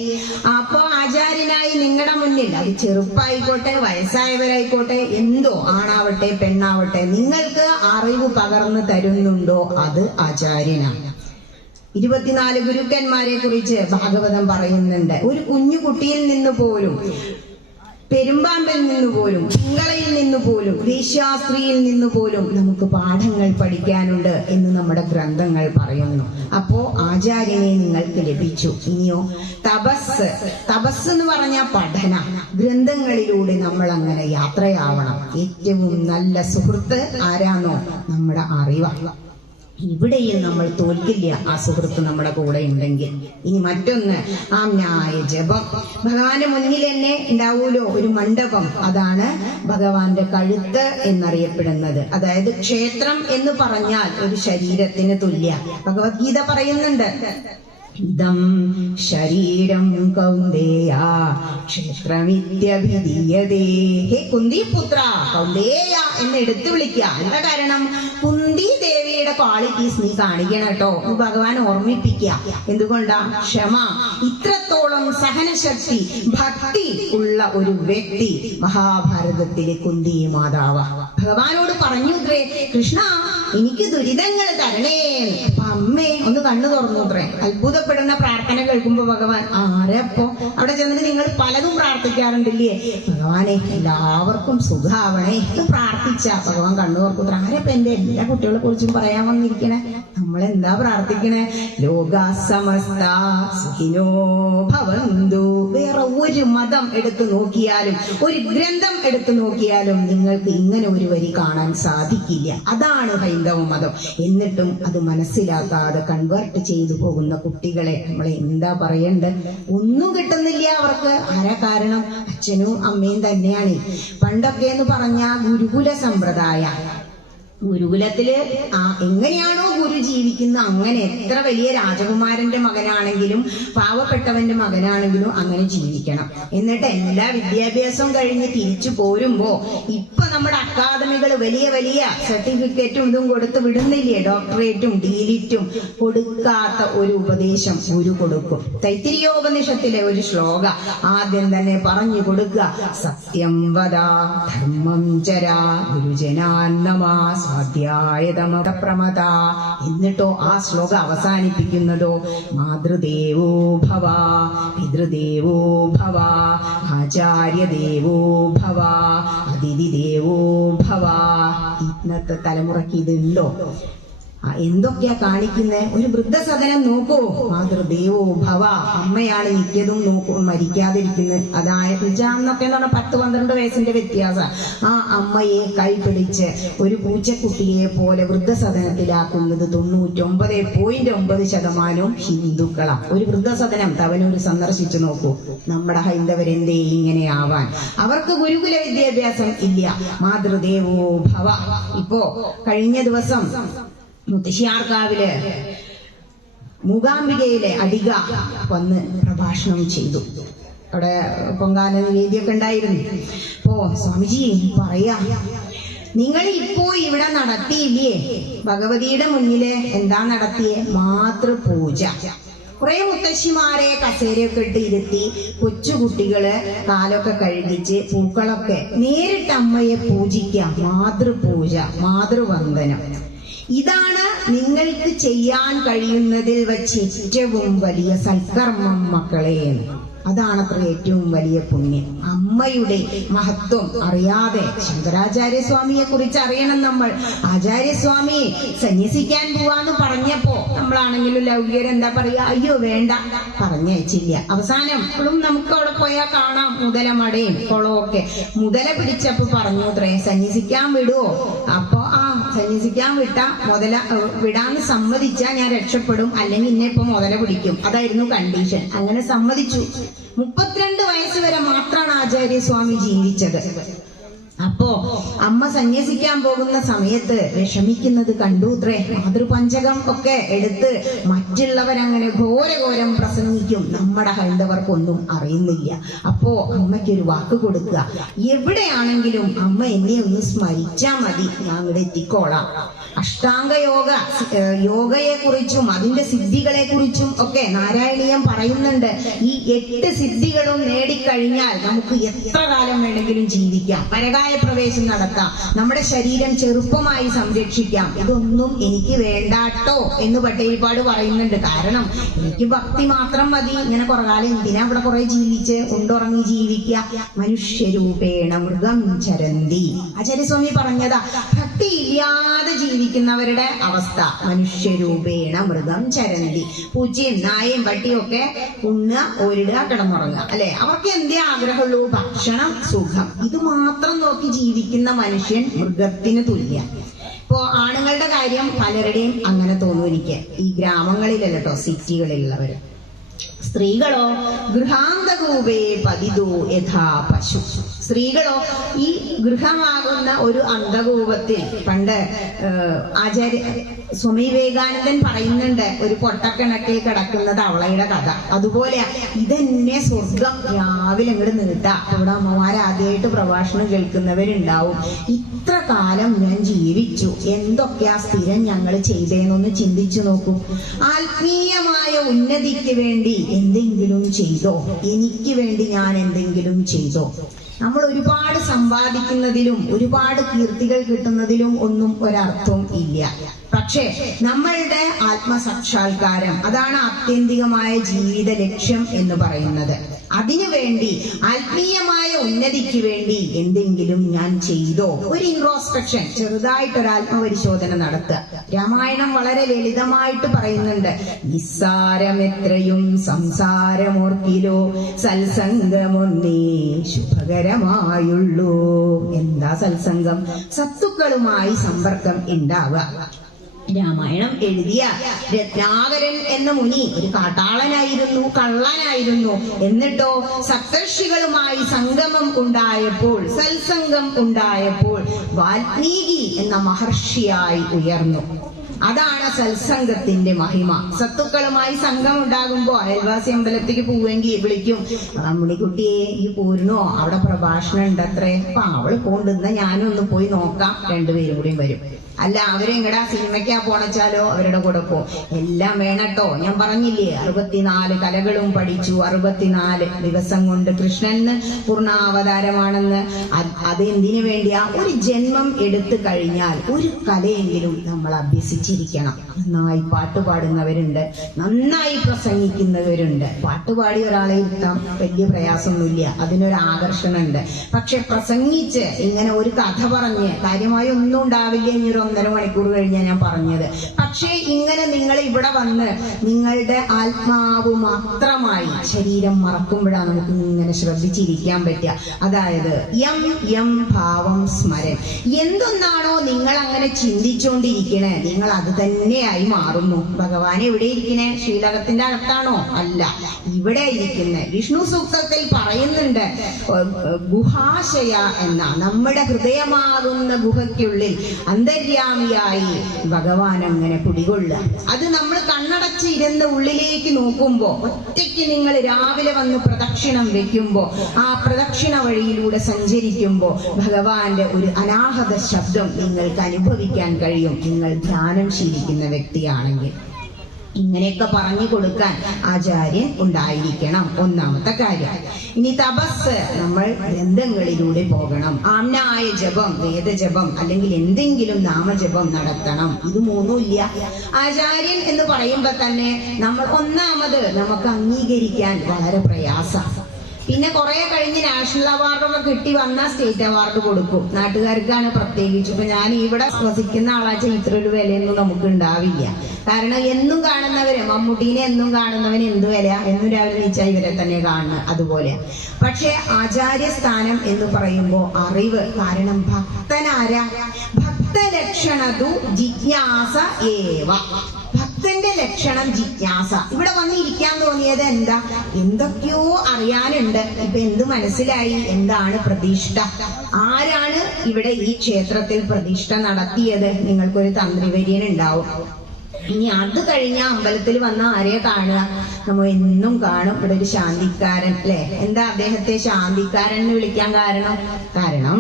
അപ്പോ ആചാര്യനായി നിങ്ങളുടെ മുന്നിൽ, അത് ചെറുപ്പായിക്കോട്ടെ വയസ്സായവരായിക്കോട്ടെ, എന്തോ ആണാവട്ടെ പെണ്ണാവട്ടെ, നിങ്ങൾക്ക് അറിവ് പകർന്നു തരുന്നുണ്ടോ അത് ആചാര്യനാണ്. 24 ഗുരുക്കന്മാരെ കുറിച്ച് ഭാഗവതം പറയുന്നുണ്ട്. ഒരു കുഞ്ഞു കുട്ടിയിൽ നിന്ന് പോലും, പെരുമ്പാമ്പിൽ നിന്ന് പോലും, പിങ്കളയിൽ നിന്ന് പോലും, വേശ്യാസ്ത്രീയിൽ നിന്ന് പോലും നമുക്ക് പാഠങ്ങൾ പഠിക്കാനുണ്ട് എന്ന് നമ്മുടെ ഗ്രന്ഥങ്ങൾ പറയുന്നു. അപ്പോ ആചാര്യനെ നിങ്ങൾക്ക് ലഭിച്ചു. ഇനിയോ തപസ്. തപസ് എന്ന് പറഞ്ഞാൽ പഠന. ഗ്രന്ഥങ്ങളിലൂടെ നമ്മൾ അങ്ങനെ യാത്രയാവണം. ഏറ്റവും നല്ല സുഹൃത്ത് ആരാണോ? നമ്മുടെ അറിവാണ്. ഇവിടെയും നമ്മൾ തോൽക്കില്ല, ആ സുഹൃത്ത് നമ്മുടെ കൂടെ ഉണ്ടെങ്കിൽ. ഇനി മറ്റൊന്ന് ആമ്നായ ജപം. ഭഗവാന്റെ മുന്നിൽ തന്നെ ഉണ്ടാവൂലോ ഒരു മണ്ഡപം. അതാണ് ഭഗവാന്റെ കഴുത്ത് എന്നറിയപ്പെടുന്നത്. അതായത് ക്ഷേത്രം എന്ന് പറഞ്ഞാൽ ഒരു ശരീരത്തിന് തുല്യ. ഭഗവത്ഗീത പറയുന്നുണ്ട്, ഇദം ശരീരം കൗന്ദേയ ക്ഷേത്രമിത്യഭിധീയതേ. ഹേ കുന്തിപുത്ര, കൗന്ദേയ എന്ന് എടുത്തു വിളിക്കുക. എന്താ കാരണം? കുന്തി ദേവിയുടെ ക്വാളിറ്റീസ് നീ കാണിക്കണം കേട്ടോ. ഭഗവാൻ ഓർമ്മിപ്പിക്കുക. എന്തുകൊണ്ടാ? ക്ഷമ, ഇത്രത്തോളം സഹനശക്തി, ഭക്തി ഉള്ള ഒരു വ്യക്തി മഹാഭാരതത്തിലെ കുന്തി മാതാവ് ഭഗവാനോട് പറഞ്ഞു അത്രേ, കൃഷ്ണ എനിക്ക് ദുരിതങ്ങൾ തരണേ. അപ്പൊ അമ്മേ ഒന്ന് കണ്ണു തുറന്നു അത്രേ. അത്ഭുതപ്പെടുന്ന പ്രാർത്ഥന കേൾക്കുമ്പോ ഭഗവാൻ, ആരപ്പോ അവിടെ ചെന്നിട്ട് നിങ്ങൾ പലതും പ്രാർത്ഥിക്കാറുണ്ടില്ലേ, ഭഗവാനെ എല്ലാവർക്കും സുഖാവണേ എന്ന് പ്രാർത്ഥിച്ച ഭഗവാൻ കണ്ണു തുറക്കുത്ര. ആരപ്പ എന്റെ എല്ലാ കുട്ടികളെ കുറിച്ചും പറയാൻ വന്നിരിക്കണേ? നമ്മളെന്താ പ്രാർത്ഥിക്കണേ? ലോകാ സമസ്ത സുഖിനോ ഭവന്തു. വേറെ ഒരു മതം എടുത്തു നോക്കിയാലും ഒരു ഗ്രന്ഥം എടുത്തു നോക്കിയാലും നിങ്ങൾക്ക് ഇങ്ങനെ ഒരു വരി കാണാൻ സാധിക്കില്ല. അതാണ് ഹൈന്ദവ മതം. എന്നിട്ടും അത് മനസ്സിലാക്കാതെ കൺവേർട്ട് ചെയ്തു പോകുന്ന കുട്ടികളെ നമ്മൾ എന്താ പറയണ്ടേ? ഒന്നും കിട്ടുന്നില്ല അവർക്ക്. ആരാ കാരണം? അച്ഛനും അമ്മയും തന്നെയാണ്. പണ്ടൊക്കെ എന്ന് പറഞ്ഞ ഗുരുകുല സമ്പ്രദായ, ഗുരുകുലത്തില് എങ്ങനെയാണോ ഗുരു ജീവിക്കുന്നത് അങ്ങനെ എത്ര വലിയ രാജകുമാരന്റെ മകനാണെങ്കിലും പാവപ്പെട്ടവന്റെ മകനാണെങ്കിലും അങ്ങനെ ജീവിക്കണം. എന്നിട്ട് എല്ലാ വിദ്യാഭ്യാസവും കഴിഞ്ഞ് തിരിച്ചു പോരുമ്പോ ഇപ്പൊ നമ്മുടെ അക്കാദമികൾ വലിയ വലിയ സർട്ടിഫിക്കറ്റും ഇതും കൊടുത്ത് വിടുന്നില്ലേ, ഡോക്ടറേറ്റും ഡീലിറ്റും. കൊടുക്കാത്ത ഒരു ഉപദേശം ഗുരു കൊടുക്കും. തൈത്തിരിയോപനിഷത്തിലെ ഒരു ശ്ലോക ആദ്യം തന്നെ പറഞ്ഞു കൊടുക്കുക, സത്യം വദ ധർമ്മം ചരാ ഗുരുജനാൻ നമാ സ്വാധ്യായതമപ്രമദ. എന്നിട്ടോ ആ ശ്ലോകം അവസാനിപ്പിക്കുന്നതോ മാതൃദേവോ ഭവ പിതൃദേവോ ഭവ ആചാര്യദേവോ ഭവ അതിഥിദേവോ ഭവ. ഇന്നത്തെ തലമുറയ്ക്ക് ഇതുണ്ടോ? എന്തൊക്കെയാ കാണിക്കുന്നത്? ഒരു വൃദ്ധസദനം നോക്കൂ, മാതൃദേവോ ഭവ, അമ്മയാണ് നിത്യതും മരിക്കാതിരിക്കുന്നത്. അതായത് എന്നൊക്കെ എന്ന് പറഞ്ഞാൽ 10-12 വയസ്സിന്റെ വ്യത്യാസം. ആ അമ്മയെ കൈപിടിച്ച് ഒരു പൂച്ചക്കുട്ടിയെ പോലെ വൃദ്ധസദനത്തിലാക്കുന്നത് 99.9% ഹിന്ദുക്കളാണ്. ഒരു വൃദ്ധസദനം തവനൂര് സന്ദർശിച്ചു നോക്കൂ. നമ്മുടെ ഹൈന്ദവരെന്തേ ഇങ്ങനെ ആവാൻ? അവർക്ക് ഗുരുകുല വിദ്യാഭ്യാസം ഇല്ല. മാതൃദേവോ ഭവ. ഇപ്പോ കഴിഞ്ഞ ദിവസം മുത്തശ്ശിയാർക്കാവില് മൂകാംബികയിലെ അടിക വന്ന് പ്രഭാഷണം ചെയ്തു. അവിടെ പൊങ്കാല നിവേദ്യമൊക്കെ ഉണ്ടായിരുന്നു. അപ്പോ സ്വാമിജി പറയാ, നിങ്ങൾ ഇപ്പോ ഇവിടെ നടത്തിയില്ലേ ഭഗവതിയുടെ മുന്നില്? എന്താ നടത്തിയേ? മാതൃപൂജ. കുറെ മുത്തശ്ശിമാരെ കസേരയൊക്കെ ഇട്ട് ഇരുത്തി കൊച്ചുകുട്ടികള് കാലൊക്കെ കഴുകിച്ച് പൂക്കളൊക്കെ നേരിട്ട് അമ്മയെ പൂജിക്കാം. മാതൃപൂജ, മാതൃവന്ദനം. ഇതാണ് നിങ്ങൾക്ക് ചെയ്യാൻ കഴിയുന്നതിൽ വച്ച് ഏറ്റവും വലിയ സൽക്കർമ്മം മക്കളെ. അതാണത്ര ഏറ്റവും വലിയ പുണ്യം. അമ്മയുടെ മഹത്വം അറിയാതെ, ശങ്കരാചാര്യസ്വാമിയെ കുറിച്ച് അറിയണം നമ്മൾ. ആചാര്യസ്വാമി സന്യസിക്കാൻ പോവാന്ന് പറഞ്ഞപ്പോ നമ്മളാണെങ്കിലും ലൗകികരെന്താ പറയാ? അയ്യോ വേണ്ട, പറഞ്ഞയച്ചില്ല. അവസാനം ഇപ്പോഴും നമുക്ക് അവിടെ പോയാൽ കാണാം മുതലമടയും കുളമൊക്കെ. മുതല പിടിച്ചപ്പോ പറഞ്ഞു അത്രേ, സന്യസിക്കാൻ വിടുവോ? അപ്പൊ സന്യസിക്കാൻ വിടാന്ന് സമ്മതിച്ചാ ഞാൻ രക്ഷപ്പെടും, അല്ലെങ്കിൽ ഇന്നെ ഇപ്പൊ മുതല പിടിക്കും. അതായിരുന്നു കണ്ടീഷൻ. അങ്ങനെ സമ്മതിച്ചു. 32 വയസ്സ് വരെ മാത്രമാണ് ആചാര്യസ്വാമി ജീവിച്ചത്. അപ്പോ അമ്മ സന്യസിക്കാൻ പോകുന്ന സമയത്ത് വിഷമിക്കുന്നത് കണ്ടുത്രേ. മാതൃപഞ്ചകം ഒക്കെ എടുത്ത് മറ്റുള്ളവരങ്ങനെ ഘോരഘോരം പ്രസംഗിക്കും. നമ്മുടെ ഹൈന്ദവർക്കൊന്നും അറിയുന്നില്ല. അപ്പോ അമ്മയ്ക്കൊരു വാക്ക് കൊടുക്കുക, എവിടെയാണെങ്കിലും അമ്മ എന്നെ ഒന്ന് സ്മരിച്ചാ മതി, ഞാൻ ഇവിടെ എത്തിക്കോളാം. അഷ്ടാംഗ യോഗയെ കുറിച്ചും അതിന്റെ സിദ്ധികളെ കുറിച്ചും ഒക്കെ നാരായണീയം പറയുന്നുണ്ട്. ഈ 8 സിദ്ധികളും നേടിക്കഴിഞ്ഞാൽ നമുക്ക് എത്ര കാലം വേണമെങ്കിലും ജീവിക്കാം, പരകായ പ്രവേശം നടത്താം, നമ്മുടെ ശരീരം ചെറുപ്പമായി സംരക്ഷിക്കാം. ഇതൊന്നും എനിക്ക് വേണ്ടാട്ടോ എന്ന് പട്ടേരിപ്പാട് പറയുന്നുണ്ട്. കാരണം എനിക്ക് ഭക്തി മാത്രം മതി. ഇങ്ങനെ കുറെ കാലം എന്തിനാ ഇവിടെ കുറെ ജീവിച്ച് ഉണ്ടുറങ്ങി ജീവിക്കുക? മനുഷ്യരൂപേണ മൃഗം ചരന്തി. ആചാര്യസ്വാമി പറഞ്ഞതാ, ഭക്തി ഇല്ലാതെ ജീവിക്കുന്നവരുടെ അവസ്ഥ. മനുഷ്യരൂപേണ മൃഗം ചരന്തി. പൂച്ചയും നായയും പട്ടിയും ഒക്കെ ഉണ്ണുക, ഓരിടുക, കിടന്നുറങ്ങുക, അല്ലെ? അവർക്ക് എന്തേ ആഗ്രഹമുള്ളൂ? ഭക്ഷണം, സുഖം. ഇത് മാത്രം നോക്കി ജീവിക്കുന്ന മനുഷ്യൻ മൃഗത്തിന് തുല്യ. ഇപ്പോ ആണുങ്ങളുടെ കാര്യം പലരുടെയും അങ്ങനെ തോന്നും എനിക്ക്. ഈ ഗ്രാമങ്ങളിലല്ല കേട്ടോ, സിറ്റികളിലുള്ളവര്. സ്ത്രീകളോ ഗൃഹാന്തകൂപേ പതിതോ യഥാ പശു. സ്ത്രീകളോ ഈ ഗൃഹമാകുന്ന ഒരു അന്ധകൂപത്തിൽ പണ്ട് ആചാര്യ സ്വാമി വിവേകാനന്ദൻ പറയുന്നുണ്ട്, ഒരു പൊട്ടക്കിണക്കിൽ കിടക്കുന്നത് അവളയുടെ കഥ. അതുപോലെ ഇതന്നെ സ്വർഗം രാവിലെ അങ്ങോട്ട് നീട്ടാ. ഇവിടെ അമ്മമാർ ആദ്യമായിട്ട് പ്രഭാഷണം കേൾക്കുന്നവരുണ്ടാവും. ഇത്ര കാലം ഞാൻ ജീവിച്ചു, എന്തൊക്കെയാ സ്ഥിരം ഞങ്ങൾ ചെയ്തേന്നൊന്ന് ചിന്തിച്ചു നോക്കൂ. ആത്മീയമായ ഉന്നതിക്ക് വേണ്ടി എന്തെങ്കിലും ചെയ്തോ? എനിക്ക് വേണ്ടി ഞാൻ എന്തെങ്കിലും ചെയ്തോ? നമ്മൾ ഒരുപാട് സമ്പാദിക്കുന്നതിലും ഒരുപാട് കീർത്തികൾ കിട്ടുന്നതിലും ഒന്നും ഒരർത്ഥവും ഇല്ല. പക്ഷേ നമ്മളുടെ ആത്മസാക്ഷാത്കാരം, അതാണ് ആത്യന്തികമായ ജീവിത ലക്ഷ്യം എന്ന് പറയുന്നത്. അതിനുവേണ്ടി ആത്മീയമായ ഉന്നതിക്ക് വേണ്ടി എന്തെങ്കിലും ഞാൻ ചെയ്തോ? ഒരു ഇൻട്രോസ്പെക്ഷൻ, ചെറുതായിട്ടൊരു ആത്മപരിശോധന നടത്തുക. രാമായണം വളരെ ലളിതമായിട്ട് പറയുന്നുണ്ട്, നിസ്സാരമെത്രയും സംസാരമോർക്കിലോ സത്സംഗമൊന്നേ ശുഭകരമായുള്ളൂ. എന്താ സത്സംഗം? സത്തുക്കളുമായി സമ്പർക്കം ഉണ്ടാവുക. രാമായണം എഴുതിയ രത്നാകരൻ എന്ന മുനി ഒരു കാട്ടാളനായിരുന്നു, കള്ളനായിരുന്നു. എന്നിട്ടോ സപ്തർഷികളുമായി സംഗമം ഉണ്ടായപ്പോൾ, സത്സംഗം ഉണ്ടായപ്പോൾ വാൽമീകി എന്ന മഹർഷിയായി ഉയർന്നു. അതാണ് സത്സംഗത്തിന്റെ മഹിമ. സത്തുക്കളുമായി സംഘം ഉണ്ടാകുമ്പോ അയൽവാസി അമ്പലത്തേക്ക് പോവെങ്കിൽ വിളിക്കും, അമ്മിണിക്കുട്ടിയെ ഈ പോരുന്നോ, അവിടെ പ്രഭാഷണം ഉണ്ട് അത്രേ. അപ്പൊ അവള് പോണ്ടെന്ന ഞാനൊന്ന് പോയി നോക്കാം, രണ്ടുപേരും കൂടിയും വരും. അല്ല അവരെങ്ങടാ സിനിമയ്ക്കാ പോണച്ചാലോ അവരുടെ കൂടെ പോ. എല്ലാം വേണട്ടോ. ഞാൻ പറഞ്ഞില്ലേ 64 കലകളും പഠിച്ചു, 64 ദിവസം കൊണ്ട് കൃഷ്ണന് പൂർണ്ണാവതാരമാണെന്ന്. അത് എന്തിനു വേണ്ടിയാ? ഒരു ജന്മം എടുത്തു കഴിഞ്ഞാൽ ഒരു കലയെങ്കിലും നമ്മൾ അഭ്യസിച്ചിരിക്കണം. നന്നായി പാട്ട് പാടുന്നവരുണ്ട്, നന്നായി പ്രസംഗിക്കുന്നവരുണ്ട്. പാട്ടുപാടി ഒരാളെ ഇരുത്താം, വലിയ പ്രയാസമൊന്നുമില്ല, അതിനൊരു ആകർഷണമുണ്ട്. പക്ഷെ പ്രസംഗിച്ച് ഇങ്ങനെ ഒരു കഥ പറഞ്ഞ് കാര്യമായി ഒന്നും ഉണ്ടാവില്ല. ഇനി 1.5 മണിക്കൂർ കഴിഞ്ഞാൽ ഞാൻ പറഞ്ഞത്. പക്ഷേ ഇങ്ങനെ നിങ്ങൾ ഇവിടെ വന്ന് നിങ്ങളുടെ ആത്മാവ് മാത്രമായി ശരീരം മറക്കുമ്പോഴാണ് നമുക്ക് ഇങ്ങനെ ശ്രദ്ധിച്ചിരിക്കാൻ പറ്റുക. അതായത് യം യം ഭാവം സ്മരൻ. എന്തൊന്നാണോ നിങ്ങൾ അങ്ങനെ ചിന്തിച്ചുകൊണ്ടിരിക്കണേ, നിങ്ങൾ അത് തന്നെയായി മാറുന്നു. ഭഗവാൻ എവിടെ ഇരിക്കണേ? ശ്രീലകത്തിന്റെ അകത്താണോ? അല്ല, ഇവിടെ ഇരിക്കുന്നേ. വിഷ്ണു സൂക്തത്തിൽ പറയുന്നുണ്ട്, ഗുഹാശയ എന്ന നമ്മുടെ ഹൃദയമാകുന്ന ഗുഹയ്ക്കുള്ളിൽ അന്തര്യാമിയായി ഭഗവാൻ അങ്ങനെ കുടികൊള്ളുക. അത് നമ്മൾ കണ്ണടച്ച് ഇരുന്ന് ഉള്ളിലേക്ക് നോക്കുമ്പോ, ഒറ്റയ്ക്ക് നിങ്ങൾ രാവിലെ വന്ന് പ്രദക്ഷിണം വെക്കുമ്പോ, ആ പ്രദക്ഷിണ വഴിയിലൂടെ സഞ്ചരിക്കുമ്പോ ഭഗവാന്റെ ഒരു അനാഹത ശബ്ദം നിങ്ങൾക്ക് അനുഭവിക്കാൻ കഴിയും, നിങ്ങൾ ധ്യാനം ശീലിക്കുന്ന വ്യക്തിയാണെങ്കിൽ. ഇങ്ങനെയൊക്കെ പറഞ്ഞു കൊടുക്കാൻ ആചാര്യൻ ഉണ്ടായിരിക്കണം, ഒന്നാമത്തെ കാര്യം. ഇനി തപസ്, നമ്മൾ ഗ്രന്ഥങ്ങളിലൂടെ പോകണം. ആമ്നായ ജപം, വേദജപം അല്ലെങ്കിൽ എന്തെങ്കിലും നാമജപം നടത്തണം. ഇത് മൂന്നും ഇല്ല. ആചാര്യൻ എന്ന് പറയുമ്പോ തന്നെ നമ്മൾ ഒന്നാമത് നമുക്ക് അംഗീകരിക്കാൻ വളരെ പ്രയാസമാണ്. പിന്നെ കുറെ കഴിഞ്ഞ് നാഷണൽ അവാർഡൊക്കെ കിട്ടി വന്ന സ്റ്റേറ്റ് അവാർഡ് കൊടുക്കും. നാട്ടുകാർക്കാണ് പ്രത്യേകിച്ച്. ഇപ്പൊ ഞാൻ ഇവിടെ വസിക്കുന്ന ആളാച്ച ഇത്ര ഒരു വിലയൊന്നും നമുക്ക് ഉണ്ടാവില്ല. കാരണം എന്നും കാണുന്നവര്, മമ്മൂട്ടീനെ എന്നും കാണുന്നവന് എന്ത് വില? എന്നും രാവിലെ നീച്ചാൽ ഇവരെ തന്നെ കാണുന്നത് അതുപോലെ. പക്ഷെ ആചാര്യസ്ഥാനം എന്ന് പറയുമ്പോ അറിവ്. കാരണം ഭക്തനാരാ? ഭക്തലക്ഷണതു ജിജ്ഞാസ ഏവ. ഭക്തന്റെ ലക്ഷണം ജിജ്ഞാസ. ഇവിടെ വന്നിരിക്കാൻ തോന്നിയത് എന്താ? എന്തൊക്കെയോ അറിയാനുണ്ട്. ഇപ്പൊ എന്ത് മനസ്സിലായി? എന്താണ് പ്രതിഷ്ഠ? ആരാണ് ഇവിടെ ഈ ക്ഷേത്രത്തിൽ പ്രതിഷ്ഠ നടത്തിയത്? നിങ്ങൾക്കൊരു തന്ത്രിവര്യൻ ഉണ്ടാവും. ഇനി അത് കഴിഞ്ഞ അമ്പലത്തിൽ വന്ന ആരെയെ കാണുക? നമ്മൾ എന്നും കാണും ഇവിടെ ഒരു ശാന്തിക്കാരൻ, അല്ലെ? എന്താ അദ്ദേഹത്തെ ശാന്തിക്കാരൻ എന്ന് വിളിക്കാൻ കാരണം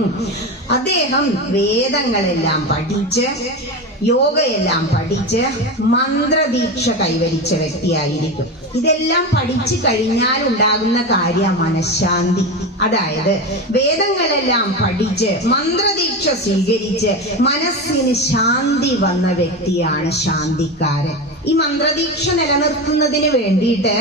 അദ്ദേഹം വേദങ്ങളെല്ലാം പഠിച്ച്, യോഗയെല്ലാം പഠിച്ച് മന്ത്രദീക്ഷ കൈവരിച്ച വ്യക്തിയായിരിക്കും. ഇതെല്ലാം പഠിച്ചു കഴിഞ്ഞാൽ ഉണ്ടാകുന്ന കാര്യം മനഃശാന്തി. അതായത് വേദങ്ങളെല്ലാം പഠിച്ച് മന്ത്രദീക്ഷ സ്വീകരിച്ച് മനസ്സിന് ശാന്തി വന്ന വ്യക്തിയാണ് ശാന്തിക്കാരൻ. ഈ മന്ത്രദീക്ഷ നിലനിർത്തുന്നതിന് വേണ്ടിയിട്ട്